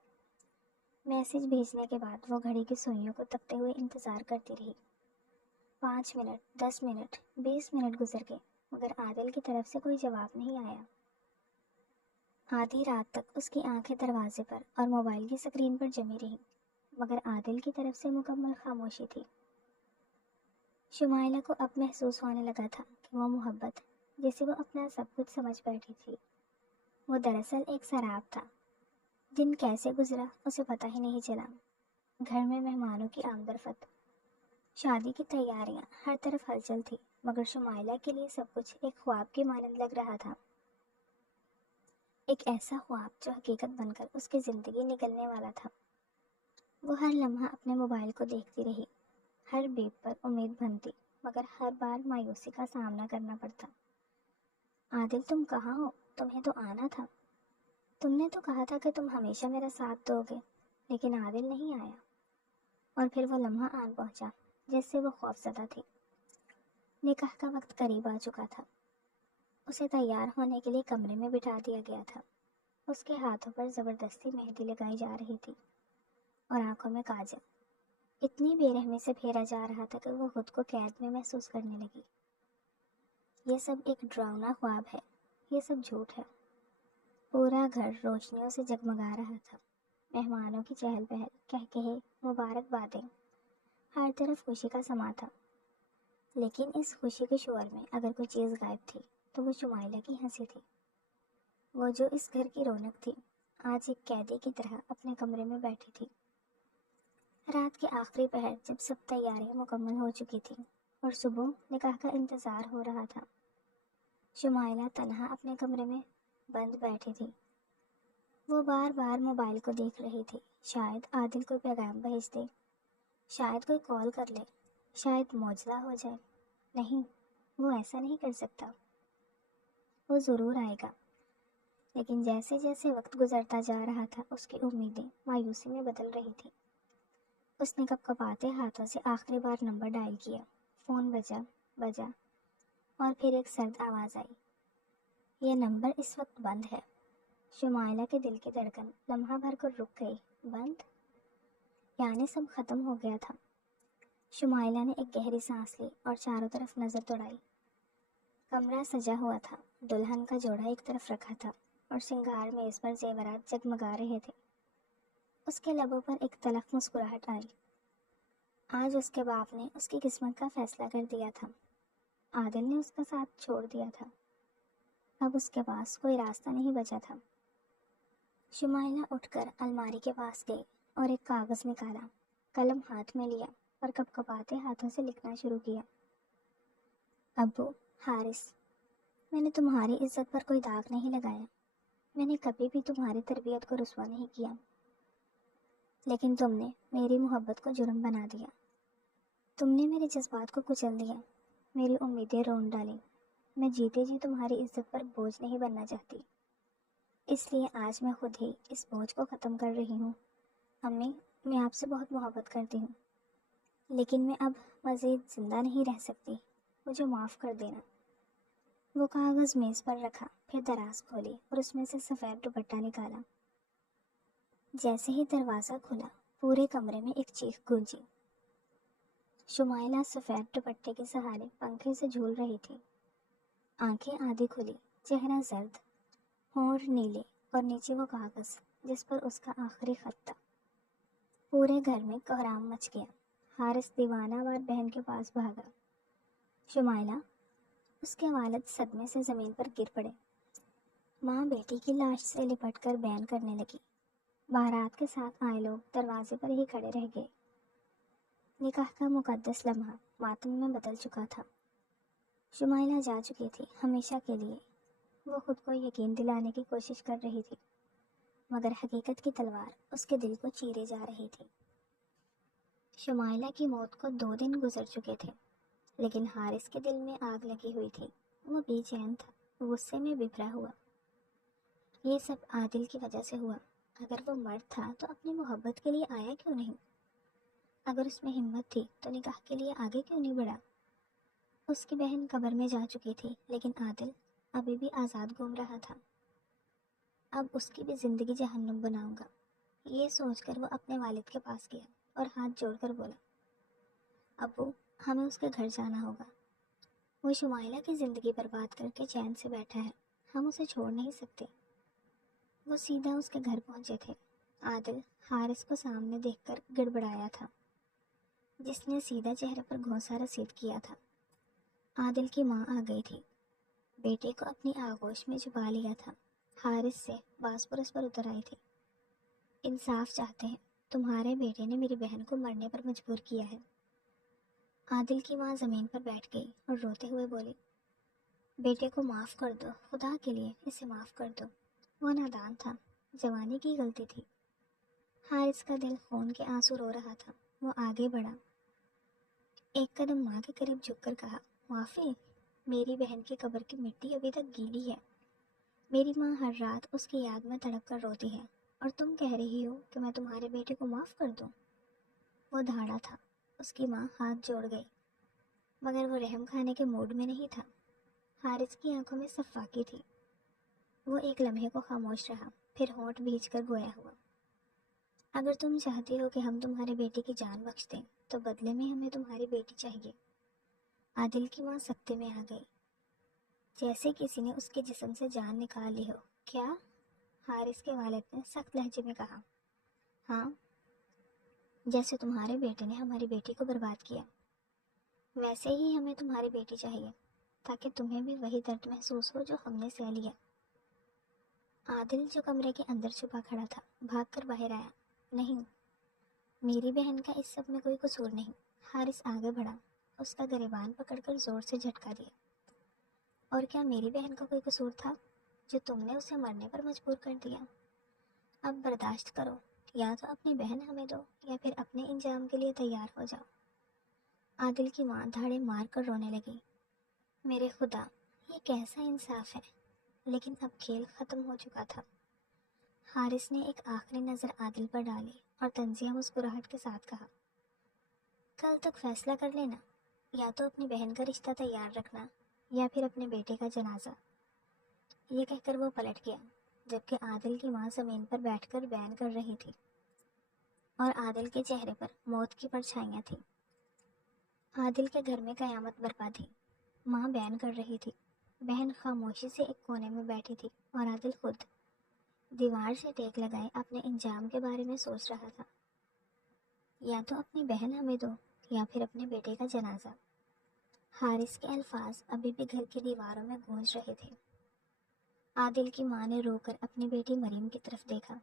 میسج بھیجنے کے بعد وہ گھڑی کی سوئیوں کو تکتے ہوئے انتظار کرتی رہی۔ 5 منٹ، 10 منٹ، 20 منٹ گزر گئے، مگر عادل کی طرف سے کوئی جواب نہیں آیا۔ آدھی رات تک اس کی آنکھیں دروازے پر اور موبائل کی سکرین پر جمی رہیں، مگر عادل کی طرف سے مکمل خاموشی تھی۔ شمائلہ کو اب محسوس ہونے لگا تھا کہ وہ محبت، جسے وہ اپنا سب کچھ سمجھ بیٹھی تھی، وہ دراصل ایک سراب تھا۔ دن کیسے گزرا اسے پتہ ہی نہیں چلا۔ گھر میں مہمانوں کی آمد و رفت، شادی کی تیاریاں، ہر طرف ہلچل تھی، مگر شمائلہ کے لیے سب کچھ ایک خواب کی مانند لگ رہا تھا۔ ایک ایسا خواب جو حقیقت بن کر اس کی زندگی نکلنے والا تھا۔ وہ ہر لمحہ اپنے موبائل کو دیکھتی رہی، ہر بیپ پر امید بنتی، مگر ہر بار مایوسی کا سامنا کرنا پڑتا۔ عادل، تم کہاں ہو؟ تمہیں تو آنا تھا، تم نے تو کہا تھا کہ تم ہمیشہ میرا ساتھ دو گے، لیکن عادل نہیں آیا۔ اور پھر وہ لمحہ آن پہنچا جس سے وہ خوفزدہ تھی۔ نکاح کا وقت قریب آ چکا تھا۔ اسے تیار ہونے کے لیے کمرے میں بٹھا دیا گیا تھا۔ اس کے ہاتھوں پر زبردستی مہندی لگائی جا رہی تھی اور آنکھوں میں کاجل اتنی بے رحمی سے پھیرا جا رہا تھا کہ وہ خود کو قید میں محسوس کرنے لگی۔ یہ سب ایک ڈراؤنا خواب ہے، یہ سب جھوٹ ہے۔ پورا گھر روشنیوں سے جگمگا رہا تھا، مہمانوں کی چہل پہل، کہکہے، مبارکبادیں، ہر طرف خوشی کا سما تھا۔ لیکن اس خوشی کے شور میں اگر کوئی چیز غائب تھی تو وہ شمائلہ کی ہنسی تھی۔ وہ جو اس گھر کی رونق تھی، آج ایک قیدی کی طرح اپنے کمرے میں بیٹھی تھی۔ رات کے آخری پہر جب سب تیاریاں مکمل ہو چکی تھیں اور صبح نکاح کا انتظار ہو رہا تھا، شمائلہ تنہا اپنے کمرے میں بند بیٹھی تھی۔ وہ بار بار موبائل کو دیکھ رہی تھی، شاید عادل کوئی پیغام بھیج دے، شاید کوئی کال کر لے، شاید معجزہ ہو جائے۔ نہیں، وہ ایسا نہیں کر سکتا، وہ ضرور آئے گا۔ لیکن جیسے جیسے وقت گزرتا جا رہا تھا اس کی امیدیں مایوسی میں بدل رہی تھی۔ اس نے کپکپاتے ہاتھوں سے آخری بار نمبر ڈائل کیا۔ فون بجا اور پھر ایک سرد آواز آئی: یہ نمبر اس وقت بند ہے۔ شمائلہ کے دل کی دھڑکن لمحہ بھر کر رک گئی۔ بند؟ یعنی سب ختم ہو گیا تھا۔ شمائلہ نے ایک گہری سانس لی اور چاروں طرف نظر دوڑائی۔ کمرہ سجا ہوا تھا، دلہن کا جوڑا ایک طرف رکھا تھا اور سنگار میز پر زیورات جگمگا رہے تھے۔ اس کے لبوں پر ایک تلخ مسکراہٹ آئی۔ آج اس کے باپ نے اس کی قسمت کا فیصلہ کر دیا تھا۔ عادل نے اس کا ساتھ چھوڑ دیا تھا، اب اس کے پاس کوئی راستہ نہیں بچا تھا۔ شمائلہ اٹھ کر الماری کے پاس گئی اور ایک کاغذ نکالا، قلم ہاتھ میں لیا اور کپکپاتے ہاتھوں سے لکھنا شروع کیا: ابو حارث، میں نے تمہاری عزت پر کوئی داغ نہیں لگایا، میں نے کبھی بھی تمہاری تربیت کو رسوا نہیں کیا، لیکن تم نے میری محبت کو جرم بنا دیا، تم نے میرے جذبات کو کچل دیا، میری امیدیں رون ڈالیں۔ میں جیتے جی تمہاری عزت پر بوجھ نہیں بننا چاہتی، اس لیے آج میں خود ہی اس بوجھ کو ختم کر رہی ہوں۔ امی، میں آپ سے بہت محبت کرتی ہوں، لیکن میں اب مزید زندہ نہیں رہ سکتی، مجھے معاف کر دینا۔ وہ کاغذ میز پر رکھا، پھر دراز کھولی اور اس میں سے سفید دوپٹہ نکالا۔ جیسے ہی دروازہ کھلا، پورے کمرے میں ایک چیخ گونجی۔ شمائلہ سفید دوپٹے کے سہارے پنکھے سے جھول رہی تھی، آنکھیں آدھی کھلی، چہرہ زرد، ہونٹ نیلے، اور نیچے وہ کاغذ جس پر اس کا آخری خط تھا۔ پورے گھر میں کوہرام مچ گیا۔ حارث دیوانہ وار بہن کے پاس بھاگا۔ شمائلہ، اس کے والد صدمے سے زمین پر گر پڑے۔ ماں بیٹی کی لاش سے لپٹ کر بیان کرنے لگی۔ بارات کے ساتھ آئے لوگ دروازے پر ہی کھڑے رہ گئے۔ نکاح کا مقدس لمحہ ماتم میں بدل چکا تھا۔ شمائلہ جا چکی تھی ہمیشہ کے لیے۔ وہ خود کو یقین دلانے کی کوشش کر رہی تھی، مگر حقیقت کی تلوار اس کے دل کو چیرے جا رہی تھی۔ شمائلہ کی موت کو 2 دن گزر چکے تھے، لیکن حارث کے دل میں آگ لگی ہوئی تھی۔ وہ بے چین تھا، غصے میں بھرا ہوا۔ یہ سب عادل کی وجہ سے ہوا۔ اگر وہ مرد تھا تو اپنی محبت کے لیے آیا کیوں نہیں؟ اگر اس میں ہمت تھی تو نکاح کے لیے آگے کیوں نہیں بڑھا؟ اس کی بہن قبر میں جا چکی تھی، لیکن عادل ابھی بھی آزاد گھوم رہا تھا۔ اب اس کی بھی زندگی جہنم بناؤں گا، یہ سوچ کر وہ اپنے والد کے پاس گیا اور ہاتھ جوڑ کر بولا، ابو، ہمیں اس کے گھر جانا ہوگا۔ وہ شمائلہ کی زندگی برباد کر کے چین سے بیٹھا ہے، ہم اسے چھوڑ نہیں سکتے۔ وہ سیدھا اس کے گھر پہنچے تھے۔ عادل حارث کو سامنے دیکھ کر گڑبڑایا تھا، جس نے سیدھا چہرے پر گھونسا رسید کیا تھا۔ عادل کی ماں آ گئی تھی، بیٹے کو اپنی آغوش میں چھپا لیا تھا۔ حارث سے باسپورس پر اتر آئی تھی۔ انصاف چاہتے ہیں، تمہارے بیٹے نے میری بہن کو مرنے پر مجبور کیا ہے۔ عادل کی ماں زمین پر بیٹھ گئی اور روتے ہوئے بولی، بیٹے کو معاف کر دو، خدا کے لیے اسے معاف کر دو، وہ نادان تھا، جوانی کی غلطی تھی۔ حارث کا دل خون کے آنسو رو رہا تھا۔ وہ آگے بڑھا، ایک قدم ماں کے قریب جھک کر کہا، معافی؟ میری بہن کی قبر کی مٹی ابھی تک گیلی ہے، میری ماں ہر رات اس کی یاد میں تڑپ کر روتی ہے، اور تم کہہ رہی ہو کہ میں تمہارے بیٹے کو معاف کر دوں؟ وہ دھاڑا تھا۔ اس کی ماں ہاتھ جوڑ گئی، مگر وہ رحم کھانے کے موڈ میں نہیں تھا۔ حارث کی آنکھوں میں صفاقی تھی۔ وہ ایک لمحے کو خاموش رہا، پھر ہونٹ بھیج کر گویا ہوا، اگر تم چاہتی ہو کہ ہم تمہارے بیٹے کی جان بخش دیں تو بدلے میں ہمیں تمہاری بیٹی چاہیے۔ عادل کی ماں سکتے میں آ گئی، جیسے کسی نے اس کے جسم سے جان نکال لی ہو۔ کیا؟ حارث کے والد نے سخت لہجے میں کہا، ہاں، جیسے تمہارے بیٹے نے ہماری بیٹی کو برباد کیا، ویسے ہی ہمیں تمہاری بیٹی چاہیے، تاکہ تمہیں بھی وہی درد محسوس ہو جو ہم نے سہ لیا۔ عادل جو کمرے کے اندر چھپا کھڑا تھا بھاگ کر باہر آیا، نہیں، میری بہن کا اس سب میں کوئی قصور نہیں۔ حارث آگے بڑھا، اس کا گریبان پکڑ کر زور سے جھٹکا دیا، اور کیا میری بہن کا کوئی قصور تھا جو تم نے اسے مرنے پر مجبور کر دیا؟ اب برداشت کرو، یا تو اپنی بہن ہمیں دو یا پھر اپنے انجام کے لیے تیار ہو جاؤ۔ عادل کی ماں دھاڑے مار کر رونے لگی، میرے خدا، یہ کیسا انصاف ہے؟ لیکن اب کھیل ختم ہو چکا تھا۔ حارث نے ایک آخری نظر عادل پر ڈالی اور طنزیہ مسکراہٹ کے ساتھ کہا، کل تک فیصلہ کر لینا، یا تو اپنی بہن کا رشتہ تیار رکھنا یا پھر اپنے بیٹے کا جنازہ۔ یہ کہہ کر وہ پلٹ گیا، جبکہ عادل کی ماں زمین پر بیٹھ کر بیان کر رہی تھی، اور عادل کے چہرے پر موت کی پرچھائیاں تھیں۔ عادل کے گھر میں قیامت برپا تھی۔ ماں بیان کر رہی تھی، بہن خاموشی سے ایک کونے میں بیٹھی تھی، اور عادل خود دیوار سے ٹیک لگائے اپنے انجام کے بارے میں سوچ رہا تھا، یا تو اپنی بہن ہمیں دو یا پھر اپنے بیٹے کا جنازہ۔ حارث کے الفاظ ابھی بھی گھر کی دیواروں میں گونج رہے تھے۔ عادل کی ماں نے رو کر اپنی بیٹی مریم کی طرف دیکھا،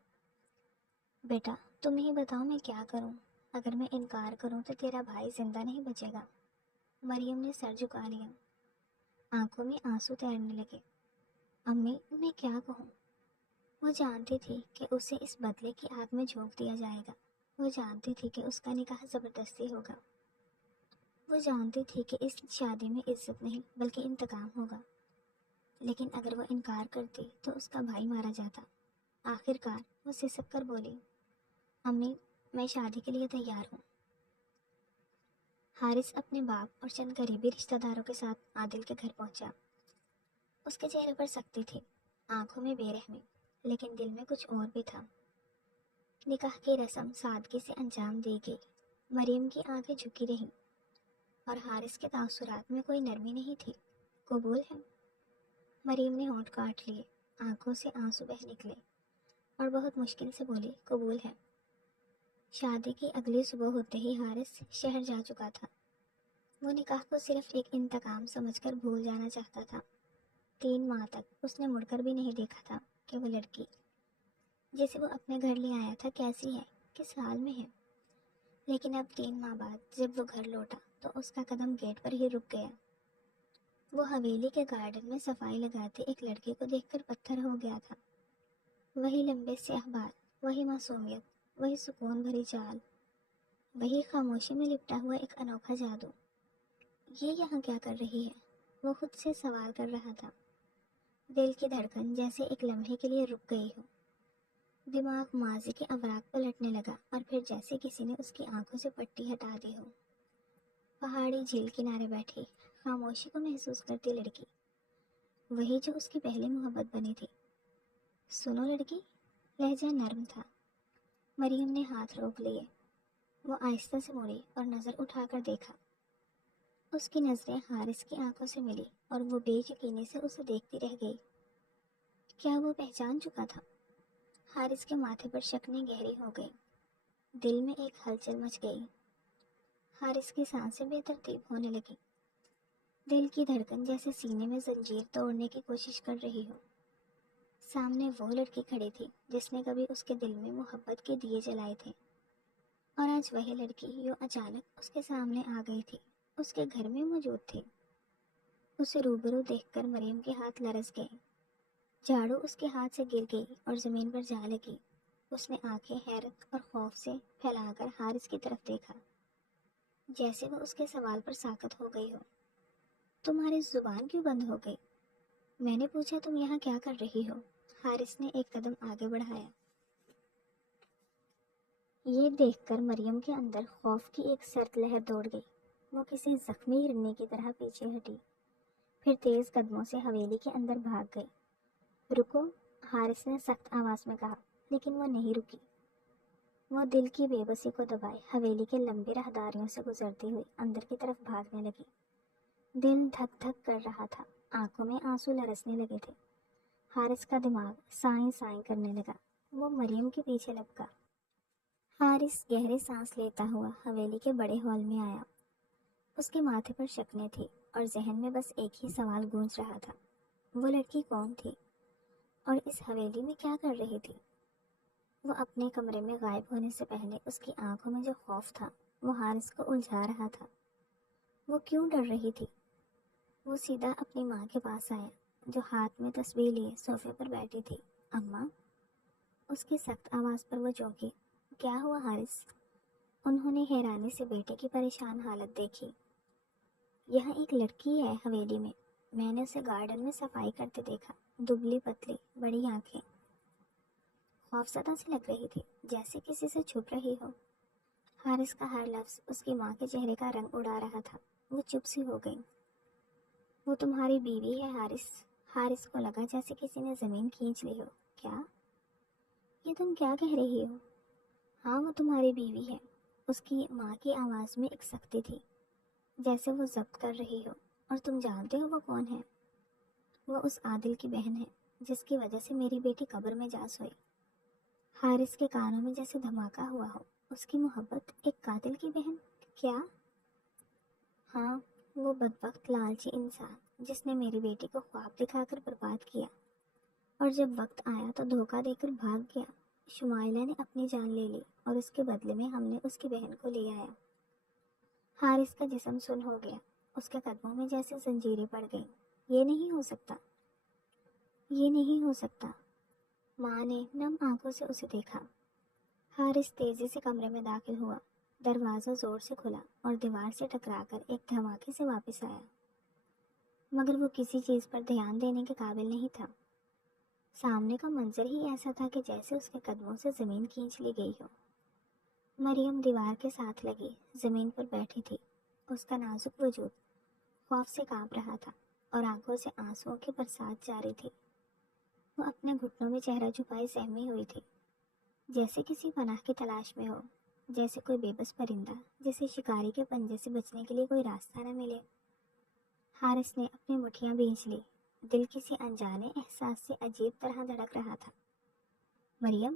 بیٹا، تم ہی بتاؤ میں کیا کروں؟ اگر میں انکار کروں تو تیرا بھائی زندہ نہیں بچے گا۔ مریم نے سر جھکا لیا، آنکھوں میں آنسو تیرنے لگے۔ امی، میں کیا کہوں؟ وہ جانتی تھی کہ اسے اس بدلے کی آگ میں جھونک دیا جائے گا۔ وہ جانتی تھی کہ اس کا نکاح زبردستی ہوگا۔ وہ جانتی تھی کہ اس شادی میں عزت نہیں بلکہ انتقام ہوگا، لیکن اگر وہ انکار کرتی تو اس کا بھائی مارا جاتا۔ آخر کار وہ سسک کر بولی، امی، میں شادی کے لیے تیار ہوں۔ حارث اپنے باپ اور چند قریبی رشتہ داروں کے ساتھ عادل کے گھر پہنچا۔ اس کے چہرے پر سختی تھی، آنکھوں میں بے رحمی، لیکن دل میں کچھ اور بھی تھا۔ نکاح کی رسم سادگی سے انجام دی گئی۔ مریم کی آنکھیں جھکی رہیں اور حارث کے تاثرات میں کوئی نرمی نہیں تھی۔ قبول ہے؟ مریم نے ہونٹ کاٹ لیے، آنکھوں سے آنسو بہہ نکلے اور بہت مشکل سے بولی، قبول ہے۔ شادی کی اگلی صبح ہوتے ہی حارث شہر جا چکا تھا۔ وہ نکاح کو صرف ایک انتقام سمجھ کر بھول جانا چاہتا تھا۔ 3 ماہ تک اس نے مڑ کر بھی نہیں دیکھا تھا کہ وہ لڑکی جسے وہ اپنے گھر لے آیا تھا کیسی ہے، کس حال میں ہے۔ لیکن اب 3 ماہ بعد جب وہ گھر لوٹا تو اس کا قدم گیٹ پر ہی رک گیا۔ وہ حویلی کے گارڈن میں صفائی لگاتے ایک لڑکے کو دیکھ کر پتھر ہو گیا تھا۔ وہی لمبے سیاہ بال، وہی معصومیت، وہی سکون بھری چال، وہی خاموشی میں لپٹا ہوا ایک انوکھا جادو۔ یہ یہاں کیا کر رہی ہے؟ وہ خود سے سوال کر رہا تھا۔ دل کی دھڑکن جیسے ایک لمحے کے لیے رک گئی ہو۔ دماغ ماضی کے اوراق پلٹنے لگا اور پھر جیسے کسی نے اس کی آنکھوں سے پٹی ہٹا دی ہو۔ پہاڑی جھیل کنارے بیٹھی خاموشی کو محسوس کرتی لڑکی، وہی جو اس کی پہلی محبت بنی تھی۔ سنو لڑکی، لہجہ نرم تھا۔ مریم نے ہاتھ روک لیے۔ وہ آہستہ سے مڑی اور نظر اٹھا کر دیکھا۔ اس کی نظریں حارث کی آنکھوں سے ملی اور وہ بے یقینی سے اسے دیکھتی رہ گئی۔ کیا وہ پہچان چکا تھا؟ حارث کے ماتھے پر شکنیں گہری ہو گئی، دل میں ایک ہلچل مچ گئی۔ حارث کی سانسیں بے ترتیب ہونے لگی، دل کی دھڑکن جیسے سینے میں زنجیر توڑنے کی کوشش کر رہی ہو۔ سامنے وہ لڑکی کھڑی تھی جس نے کبھی اس کے دل میں محبت کے دیے جلائے تھے، اور آج وہی لڑکی یوں اچانک اس کے سامنے آ گئی تھی، اس کے گھر میں موجود تھی۔ اسے روبرو دیکھ کر مریم کے ہاتھ لرز گئے، جھاڑو اس کے ہاتھ سے گر گئی اور زمین پر جا لگی۔ اس نے آنکھیں حیرت اور خوف سے پھیلا کر حارث کی طرف دیکھا، جیسے وہ اس کے سوال پر ساکت ہو گئی ہو۔ تمہاری زبان کیوں بند ہو گئی؟ میں نے پوچھا تم یہاں کیا کر رہی ہو؟ حارث نے ایک قدم آگے بڑھایا۔ یہ دیکھ کر مریم کے اندر خوف کی ایک سرد لہر دوڑ گئی۔ وہ کسی زخمی ہرنی کی طرح پیچھے ہٹی، پھر تیز قدموں سے حویلی کے اندر بھاگ گئی۔ رکو، حارث نے سخت آواز میں کہا، لیکن وہ نہیں رکی۔ وہ دل کی بے بسی کو دبائے حویلی کے لمبی راہداریوں سے گزرتی ہوئی اندر کی طرف بھاگنے لگی۔ دل دھک دھک کر رہا تھا، آنکھوں میں آنسو لرزنے لگے تھے۔ حارث کا دماغ سائیں سائیں کرنے لگا۔ وہ مریم کے پیچھے لپکا۔ حارث گہری سانس لیتا ہوا حویلی کے بڑے ہال میں آیا۔ اس کے ماتھے پر شکنیں تھی اور ذہن میں بس ایک ہی سوال گونج رہا تھا، وہ لڑکی کون تھی اور اس حویلی میں کیا کر رہی تھی؟ وہ اپنے کمرے میں غائب ہونے سے پہلے اس کی آنکھوں میں جو خوف تھا وہ حارث کو الجھا رہا تھا۔ وہ کیوں ڈر رہی تھی؟ وہ سیدھا اپنی ماں کے پاس آیا جو ہاتھ میں تسبیح لیے صوفے پر بیٹھی تھی۔ اماں، اس کی سخت آواز پر وہ چونکی۔ کیا ہوا حارث؟ انہوں نے حیرانی سے بیٹے کی پریشان حالت دیکھی۔ یہاں ایک لڑکی ہے حویلی میں نے اسے گارڈن میں صفائی کرتے دیکھا، دبلی پتلی، بڑی آنکھیں، خوفزدہ سی لگ رہی تھی، جیسے کسی سے چھپ رہی ہو۔ حارث کا ہر لفظ اس کی ماں کے چہرے کا رنگ اڑا رہا تھا۔ وہ چپ سی ہو گئی۔ وہ تمہاری بیوی ہے حارث؟ حارث کو لگا جیسے کسی نے زمین کھینچ لی ہو۔ کیا؟ یہ تم کیا کہہ رہی ہو؟ ہاں، وہ تمہاری بیوی ہے۔ اس کی ماں کی آواز میں ایک سختی تھی، جیسے وہ ضبط کر رہی ہو۔ اور تم جانتے ہو وہ کون ہے؟ وہ اس عادل کی بہن ہے جس کی وجہ سے میری بیٹی قبر میں جا سوئی۔ حارث کے کانوں میں جیسے دھماکہ ہوا ہو۔ اس کی محبت ایک قاتل کی بہن؟ کیا؟ ہاں، وہ بدبخت لالچی انسان جس نے میری بیٹی کو خواب دکھا کر برباد کیا، اور جب وقت آیا تو دھوکہ دے کر بھاگ گیا۔ شمائلہ نے اپنی جان لے لی اور اس کے بدلے میں ہم نے اس کی بہن کو لے آیا۔ حارث کا جسم سن ہو گیا، اس کے قدموں میں جیسے زنجیریں پڑ گئیں۔ یہ نہیں ہو سکتا، یہ نہیں ہو سکتا۔ ماں نے نم آنکھوں سے اسے دیکھا۔ حارث تیزی سے کمرے میں داخل ہوا، دروازہ زور سے کھلا اور دیوار سے ٹکرا کر ایک دھماکے سے واپس آیا، مگر وہ کسی چیز پر دھیان دینے کے قابل نہیں تھا۔ سامنے کا منظر ہی ایسا تھا کہ جیسے اس کے قدموں سے زمین کھینچ لی گئی ہو۔ مریم دیوار کے ساتھ لگی زمین پر بیٹھی تھی، اس کا نازک وجود خوف سے کانپ رہا تھا اور آنکھوں سے آنسوؤں کی برسات جاری تھی۔ وہ اپنے گھٹنوں میں چہرہ چھپائے سہمی ہوئی تھی۔ جیسے کسی پناہ کی تلاش میں ہو، جیسے کوئی بے بس پرندہ جسے شکاری کے پنجے سے بچنے کے لیے کوئی راستہ نہ ملے۔ حارث نے اپنی مٹھیاں بھینچ لی، دل کسی انجانے احساس سے عجیب طرح دھڑک رہا تھا۔ مریم!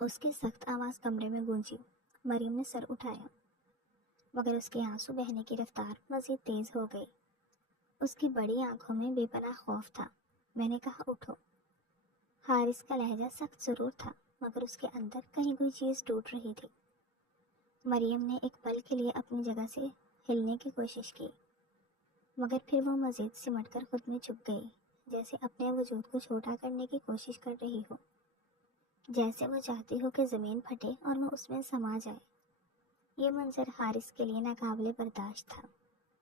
اس کی سخت آواز کمرے میں گونجی۔ مریم نے سر اٹھایا، مگر اس کے آنسو بہنے کی رفتار مزید تیز ہو گئی۔ اس کی بڑی آنکھوں میں بے پناہ خوف تھا۔ میں نے کہا اٹھو۔ حارث کا لہجہ سخت ضرور تھا، مگر اس کے اندر کہیں کوئی چیز ٹوٹ رہی تھی۔ مریم نے ایک پل کے لیے اپنی جگہ سے ہلنے کی کوشش کی، مگر پھر وہ مزید سمٹ کر خود میں چھپ گئی، جیسے اپنے وجود کو چھوٹا کرنے کی کوشش کر رہی ہو، جیسے وہ چاہتی ہو کہ زمین پھٹے اور وہ اس میں سما جائے۔ یہ منظر حارث کے لیے ناقابل برداشت تھا۔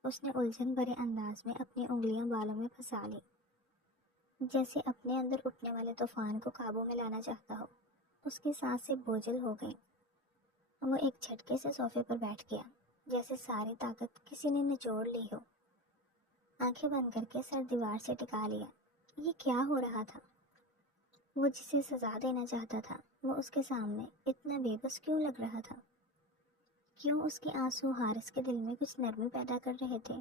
اس نے الجھن بھرے انداز میں اپنی انگلیاں بالوں میں پھنسا لی، جیسے اپنے اندر اٹھنے والے طوفان کو قابو میں لانا چاہتا ہو۔ اس کی سانسیں بوجھل ہو گئیں۔ وہ ایک جھٹکے سے صوفے پر بیٹھ گیا، جیسے ساری طاقت کسی نے نچوڑ لی ہو۔ آنکھیں بند کر کے سر دیوار سے ٹکا لیا۔ یہ کیا ہو رہا تھا؟ وہ جسے سزا دینا چاہتا تھا، وہ اس کے سامنے اتنا بے بس کیوں لگ رہا تھا؟ کیوں اس کے آنسو حارث کے دل میں کچھ نرمی پیدا کر رہے تھے؟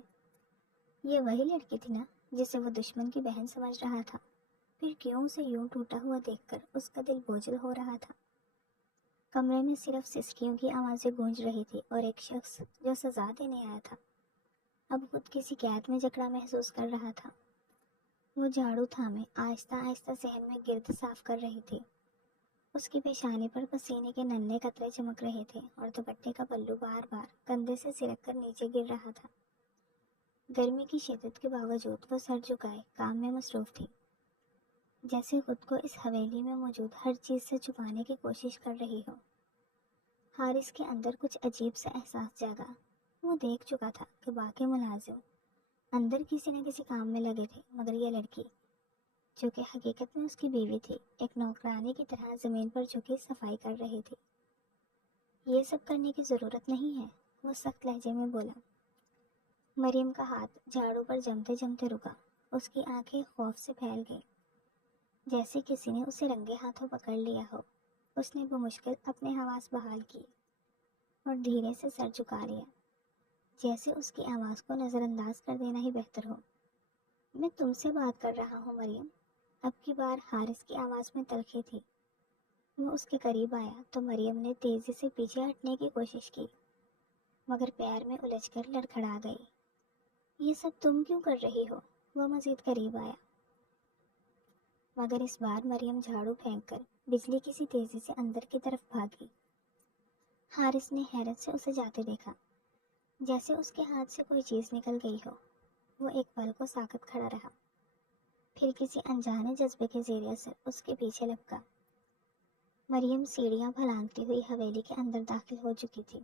یہ وہی لڑکی تھی نا جسے وہ دشمن کی بہن سمجھ رہا تھا؟ پھر کیوں اسے یوں ٹوٹا ہوا دیکھ کر اس کا دل بوجھل ہو رہا تھا؟ کمرے میں صرف سسکیوں کی آوازیں گونج رہی تھی، اور ایک شخص جو سزا دینے آیا تھا اب خود کسی قید میں جکڑا محسوس کر رہا تھا۔ وہ جھاڑو تھامے آہستہ آہستہ صحن میں گرد صاف کر رہی تھی۔ اس کی پیشانی پر پسینے کے ننھے قطرے چمک رہے تھے، اور دوپٹے کا پلو بار بار کندھے سے سرک کر نیچے گر رہا تھا۔ گرمی کی شدت کے باوجود وہ سر جھکائے کام میں مصروف تھی، جیسے خود کو اس حویلی میں موجود ہر چیز سے چھپانے کی کوشش کر رہی ہو۔ حارث کے اندر کچھ عجیب سا احساس جاگا۔ وہ دیکھ چکا تھا کہ باقی ملازم اندر کسی نہ کسی کام میں لگے تھے، مگر یہ لڑکی، جو کہ حقیقت میں اس کی بیوی تھی، ایک نوکرانی کی طرح زمین پر جھکی صفائی کر رہی تھی۔ یہ سب کرنے کی ضرورت نہیں ہے، وہ سخت لہجے میں بولا۔ مریم کا ہاتھ جھاڑو پر جمتے جمتے رکا۔ اس کی آنکھیں خوف سے پھیل گئیں، جیسے کسی نے اسے رنگے ہاتھوں پکڑ لیا ہو۔ اس نے بمشکل اپنے حواس بحال کیے اور دھیرے سے سر جھکا لیا، جیسے اس کی آواز کو نظر انداز کر دینا ہی بہتر ہو۔ میں تم سے بات کر رہا ہوں مریم۔ اب کی بار حارث کی آواز میں تلخی تھی۔ وہ اس کے قریب آیا تو مریم نے تیزی سے پیچھے ہٹنے کی کوشش کی، مگر پیر میں الجھ کر لڑکھڑا گئی۔ یہ سب تم کیوں کر رہی ہو؟ وہ مزید قریب آیا، مگر اس بار مریم جھاڑو پھینک کر بجلی کی سی تیزی سے اندر کی طرف بھاگی۔ حارث نے حیرت سے اسے جاتے دیکھا، جیسے اس کے ہاتھ سے کوئی چیز نکل گئی ہو۔ وہ ایک پل کو ساکت کھڑا رہا، پھر کسی انجانے جذبے کے زیر اثر اس کے پیچھے لپکا۔ مریم سیڑھیاں پھلانگتی ہوئی حویلی کے اندر داخل ہو چکی تھی۔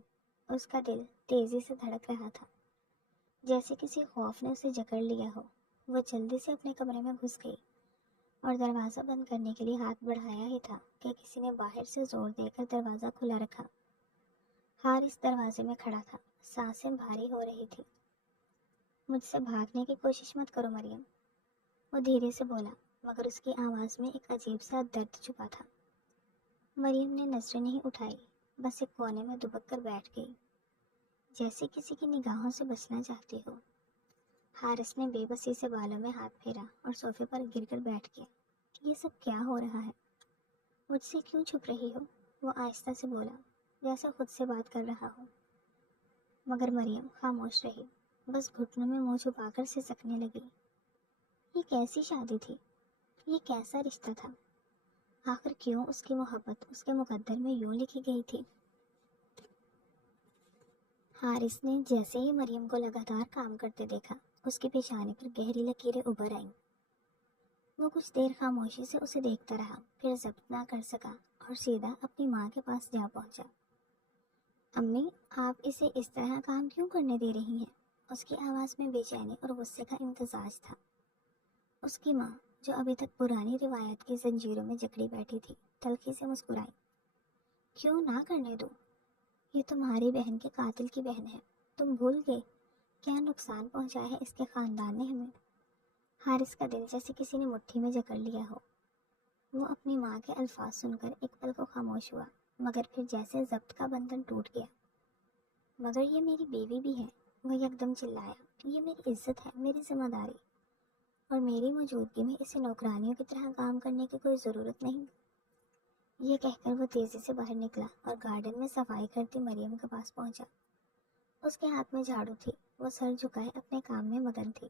اس کا دل تیزی سے دھڑک رہا تھا، جیسے کسی خوف نے اسے جکڑ لیا ہو۔ وہ جلدی سے اپنے کمرے میں گھس گئی اور دروازہ بند کرنے کے لیے ہاتھ بڑھایا ہی تھا کہ کسی نے باہر سے زور دے کر دروازہ کھلا رکھا۔ حارث دروازے میں کھڑا تھا، سانسیں بھاری ہو رہی تھی۔ مجھ سے بھاگنے کی کوشش مت کرو مریم، وہ دھیرے سے بولا، مگر اس کی آواز میں ایک عجیب سا درد چھپا تھا۔ مریم نے نظریں نہیں اٹھائی، بس ایک کونے میں دبک کر بیٹھ گئی، جیسے کسی کی نگاہوں سے بچنا چاہتی ہو۔ حارث نے بے بسی سے بالوں میں ہاتھ پھیرا اور صوفے پر گر کر بیٹھ گیا۔ یہ سب کیا ہو رہا ہے؟ مجھ سے کیوں چھپ رہی ہو؟ وہ آہستہ سے بولا، جیسے خود سے بات کر رہا ہو۔ مگر مریم خاموش رہی، بس گھٹنوں میں منہ چھپا کر سسکنے لگی۔ یہ کیسی شادی تھی؟ یہ کیسا رشتہ تھا؟ آخر کیوں اس کی محبت اس کے مقدر میں یوں لکھی گئی تھی؟ حارث نے جیسے ہی مریم کو لگاتار کام کرتے دیکھا، اس کی پیشانی پر گہری لکیریں ابھر آئیں۔ وہ کچھ دیر خاموشی سے اسے دیکھتا رہا، پھر ضبط نہ کر سکا اور سیدھا اپنی ماں کے پاس جا پہنچا۔ امی، آپ اسے اس طرح کام کیوں کرنے دے رہی ہیں؟ اس کی آواز میں بے چینی اور غصے کا امتزاج تھا۔ اس کی ماں، جو ابھی تک پرانی روایت کی زنجیروں میں جکڑی بیٹھی تھی، تلخی سے مسکرائی۔ کیوں نہ کرنے دو؟ یہ تمہاری بہن کے قاتل کی بہن ہے، تم بھول گئے کیا نقصان پہنچایا ہے اس کے خاندان نے ہمیں؟ حارث کا دل جیسے کسی نے مٹھی میں جکڑ لیا ہو۔ وہ اپنی ماں کے الفاظ سن کر ایک پل کو خاموش ہوا، مگر پھر جیسے ضبط کا بندھن ٹوٹ گیا۔ مگر یہ میری بیوی بھی ہے، وہ یکدم چلایا، یہ میری عزت ہے، میری ذمہ داری، اور میری موجودگی میں اسے نوکرانیوں کی طرح کام کرنے کی کوئی ضرورت نہیں۔ یہ کہہ کر وہ تیزی سے باہر نکلا اور گارڈن میں صفائی کرتی مریم کے پاس پہنچا۔ اس کے ہاتھ میں جھاڑو تھی، وہ سر جھکائے اپنے کام میں مگن تھی،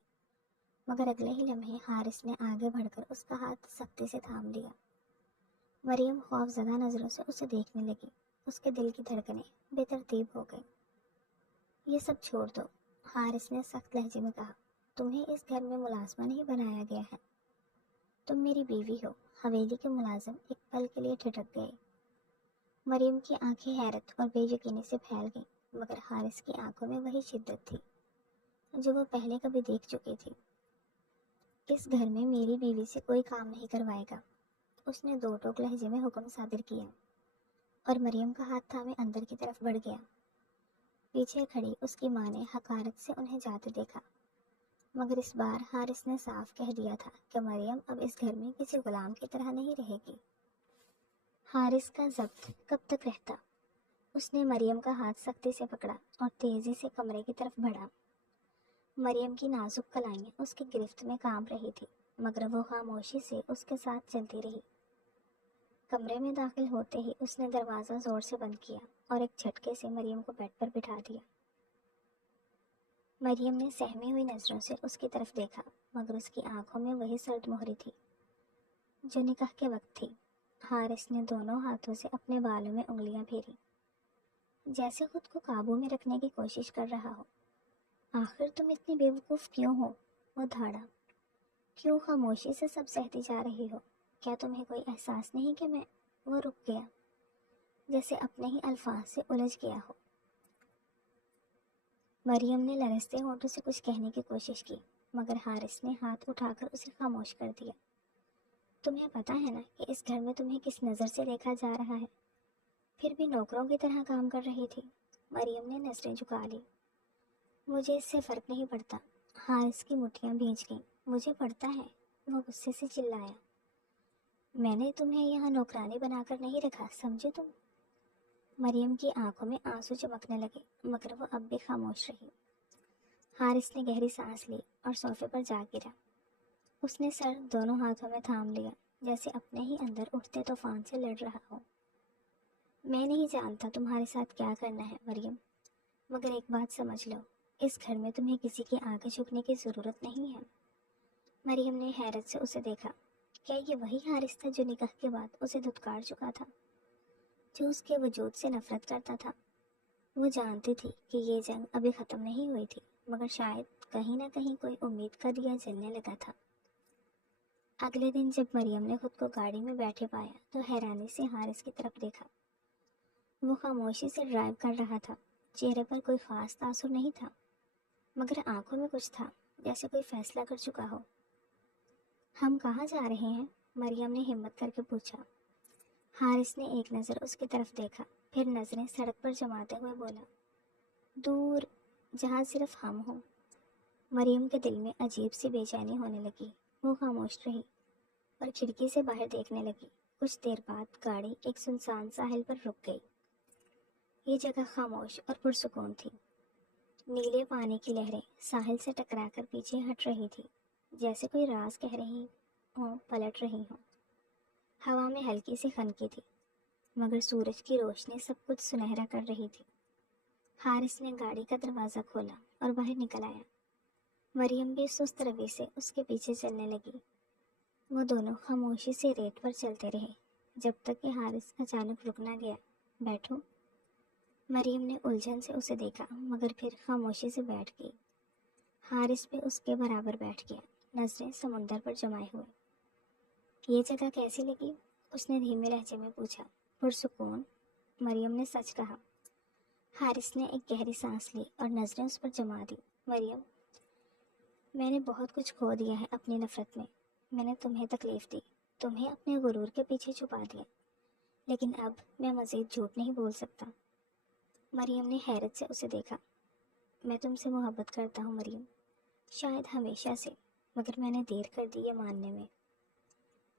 مگر اگلے ہی لمحے حارث نے آگے بڑھ کر اس کا ہاتھ سختی سے تھام لیا۔ مریم خوف زدہ نظروں سے اسے دیکھنے لگی، اس کے دل کی دھڑکنیں بے ترتیب ہو گئیں۔ یہ سب چھوڑ دو، حارث نے سخت لہجے میں کہا، تمہیں اس گھر میں ملازمہ نہیں بنایا گیا ہے، تم میری بیوی ہو۔ حویلی کے ملازم ایک پل کے لیے ٹھٹک گئے۔ مریم کی آنکھیں حیرت اور بے یقینی سے پھیل گئیں، مگر حارث کی آنکھوں میں وہی شدت تھی جو وہ پہلے کبھی دیکھ چکی تھی۔ اس گھر میں میری بیوی سے کوئی کام نہیں کروائے گا، اس نے دو ٹوک لہجے میں حکم صادر کیا، اور مریم کا ہاتھ تھامے اندر کی طرف بڑھ گیا۔ پیچھے کھڑی اس کی ماں نے حقارت سے انہیں جاتے دیکھا، مگر اس بار حارث نے صاف کہہ دیا تھا کہ مریم اب اس گھر میں کسی غلام کی طرح نہیں رہے گی۔ حارث کا ضبط کب تک رہتا؟ اس نے مریم کا ہاتھ سختی سے پکڑا اور تیزی سے کمرے کی طرف بڑھا۔ مریم کی نازک کلائیں اس کی گرفت میں کانپ رہی تھی، مگر وہ خاموشی سے اس کے ساتھ چلتی رہی۔ کمرے میں داخل ہوتے ہی اس نے دروازہ زور سے بند کیا اور ایک جھٹکے سے مریم کو بیڈ پر بٹھا دیا۔ مریم نے سہمی ہوئی نظروں سے اس کی طرف دیکھا، مگر اس کی آنکھوں میں وہی سرد مہری تھی جو نکاح کے وقت تھی۔ حارث نے دونوں ہاتھوں سے اپنے بالوں میں انگلیاں پھیری، جیسے خود کو قابو میں رکھنے کی کوشش کر رہا ہو۔ آخر تم اتنی بیوقوف کیوں ہو؟ وہ دھاڑا۔ کیوں خاموشی سے سب سہتی جا رہی ہو؟ کیا تمہیں کوئی احساس نہیں کہ میں… وہ رک گیا، جیسے اپنے ہی الفاظ سے الجھ گیا ہو۔ مریم نے لرزتے ہونٹوں سے کچھ کہنے کی کوشش کی، مگر حارث نے ہاتھ اٹھا کر اسے خاموش کر دیا۔ تمہیں پتہ ہے نا کہ اس گھر میں تمہیں کس نظر سے دیکھا جا رہا ہے؟ پھر بھی نوکروں کی طرح کام کر رہی تھی۔ مریم نے نظریں جھکا لی۔ مجھے اس سے فرق نہیں پڑتا۔ حارث کی مٹھیاں بھیج گئیں۔ مجھے پڑتا ہے، وہ غصے سے چلایا۔ میں نے تمہیں یہاں نوکرانی بنا کر نہیں رکھا، سمجھے تم؟ مریم کی آنکھوں میں آنسو چمکنے لگے، مگر وہ اب بھی خاموش رہی۔ حارث نے گہری سانس لی اور صوفے پر جا گرا۔ اس نے سر دونوں ہاتھوں میں تھام لیا، جیسے اپنے ہی اندر اٹھتے طوفان سے لڑ رہا ہو۔ میں نہیں جانتا تمہارے ساتھ کیا کرنا ہے مریم، مگر ایک بات سمجھ لو، اس گھر میں تمہیں کسی کے آگے جھکنے کی ضرورت نہیں ہے۔ مریم نے حیرت سے اسے دیکھا۔ کیا یہ وہی حارث تھا جو نکاح کے بعد اسے دھتکار چکا تھا، جو اس کے وجود سے نفرت کرتا تھا؟ وہ جانتی تھی کہ یہ جنگ ابھی ختم نہیں ہوئی تھی، مگر شاید کہیں نہ کہیں کوئی امید کا دیا جلنے لگا تھا۔ اگلے دن جب مریم نے خود کو گاڑی میں بیٹھے پایا تو حیرانی سے حارث کی طرف دیکھا۔ وہ خاموشی سے ڈرائیو کر رہا تھا، چہرے پر کوئی خاص تاثر نہیں تھا، مگر آنکھوں میں کچھ تھا، جیسے کوئی فیصلہ کر چکا ہو۔ ہم کہاں جا رہے ہیں؟ مریم نے ہمت کر کے پوچھا۔ حارث نے ایک نظر اس کی طرف دیکھا، پھر نظریں سڑک پر جماتے ہوئے بولا، دور، جہاں صرف ہم ہوں۔ مریم کے دل میں عجیب سی بے چینی ہونے لگی۔ وہ خاموش رہی اور کھڑکی سے باہر دیکھنے لگی۔ کچھ دیر بعد گاڑی ایک سنسان ساحل پر رک گئی۔ یہ جگہ خاموش اور پرسکون تھی۔ نیلے پانی کی لہریں ساحل سے ٹکرا کر پیچھے ہٹ رہی تھی، جیسے کوئی راز کہہ رہی ہوں، پلٹ رہی ہوں۔ ہوا میں ہلکی سی خنکی تھی، مگر سورج کی روشنی سب کچھ سنہرا کر رہی تھی۔ حارث نے گاڑی کا دروازہ کھولا اور باہر نکل آیا۔ مریم بھی سست روی سے اس کے پیچھے چلنے لگی۔ وہ دونوں خاموشی سے ریت پر چلتے رہے، جب تک کہ حارث اچانک رک نہ گیا۔ بیٹھو؟ مریم نے الجھن سے اسے دیکھا، مگر پھر خاموشی سے بیٹھ گئی۔ حارث بھی اس کے برابر بیٹھ گیا، نظریں سمندر پر جمائے ہوئے۔ یہ جگہ کیسی لگی؟ اس نے دھیمے لہجے میں پوچھا۔ پرسکون، مریم نے سچ کہا۔ حارث نے ایک گہری سانس لی اور نظریں اس پر جما دی۔ مریم، میں نے بہت کچھ کھو دیا ہے اپنی نفرت میں نے تمہیں تکلیف دی، تمہیں اپنے غرور کے پیچھے چھپا دیا، لیکن اب میں مزید جھوٹ نہیں بول سکتا۔ مریم نے حیرت سے اسے دیکھا۔ میں تم سے محبت کرتا ہوں مریم، شاید ہمیشہ سے، مگر میں نے دیر کر دی یہ ماننے میں۔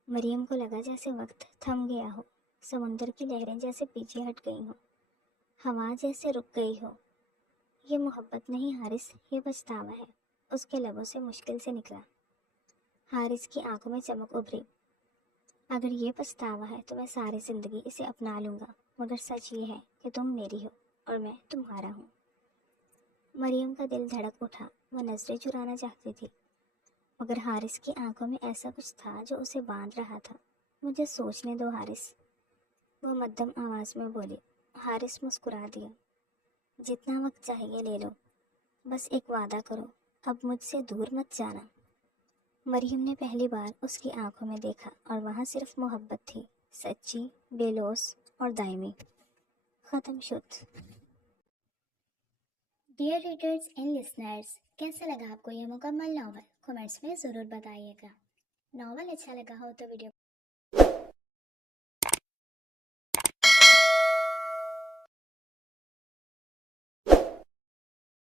مریم کو لگا جیسے وقت تھم گیا ہو، سمندر کی لہریں جیسے پیچھے ہٹ گئی ہوں، ہوا جیسے رک گئی ہو۔ یہ محبت نہیں حارث، یہ پچھتاوا ہے، اس کے لبوں سے مشکل سے نکلا۔ حارث کی آنکھوں میں چمک ابھری۔ اگر یہ پچھتاوا ہے تو میں ساری زندگی اسے اپنا لوں گا، مگر سچ یہ ہے کہ تم میری ہو اور میں تمہارا ہوں۔ مریم کا دل دھڑک اٹھا، وہ نظریں چرانا چاہتی تھی، مگر حارث کی آنکھوں میں ایسا کچھ تھا جو اسے باندھ رہا تھا۔ مجھے سوچنے دو حارث، وہ مدھم آواز میں بولی۔ حارث مسکرا دیا۔ جتنا وقت چاہیے لے لو، بس ایک وعدہ کرو، اب مجھ سے دور مت جانا۔ مریم نے پہلی بار اس کی آنکھوں میں دیکھا اور وہاں صرف محبت تھی، سچی، بے لوث اور دائمی۔ ختم شد۔ ڈیئر ریڈرز اینڈ لسنرز، کیسا لگا آپ کو یہ مکمل ناول؟ کمنٹس میں ضرور بتائیے گا۔ ناول اچھا لگا ہو تو ویڈیو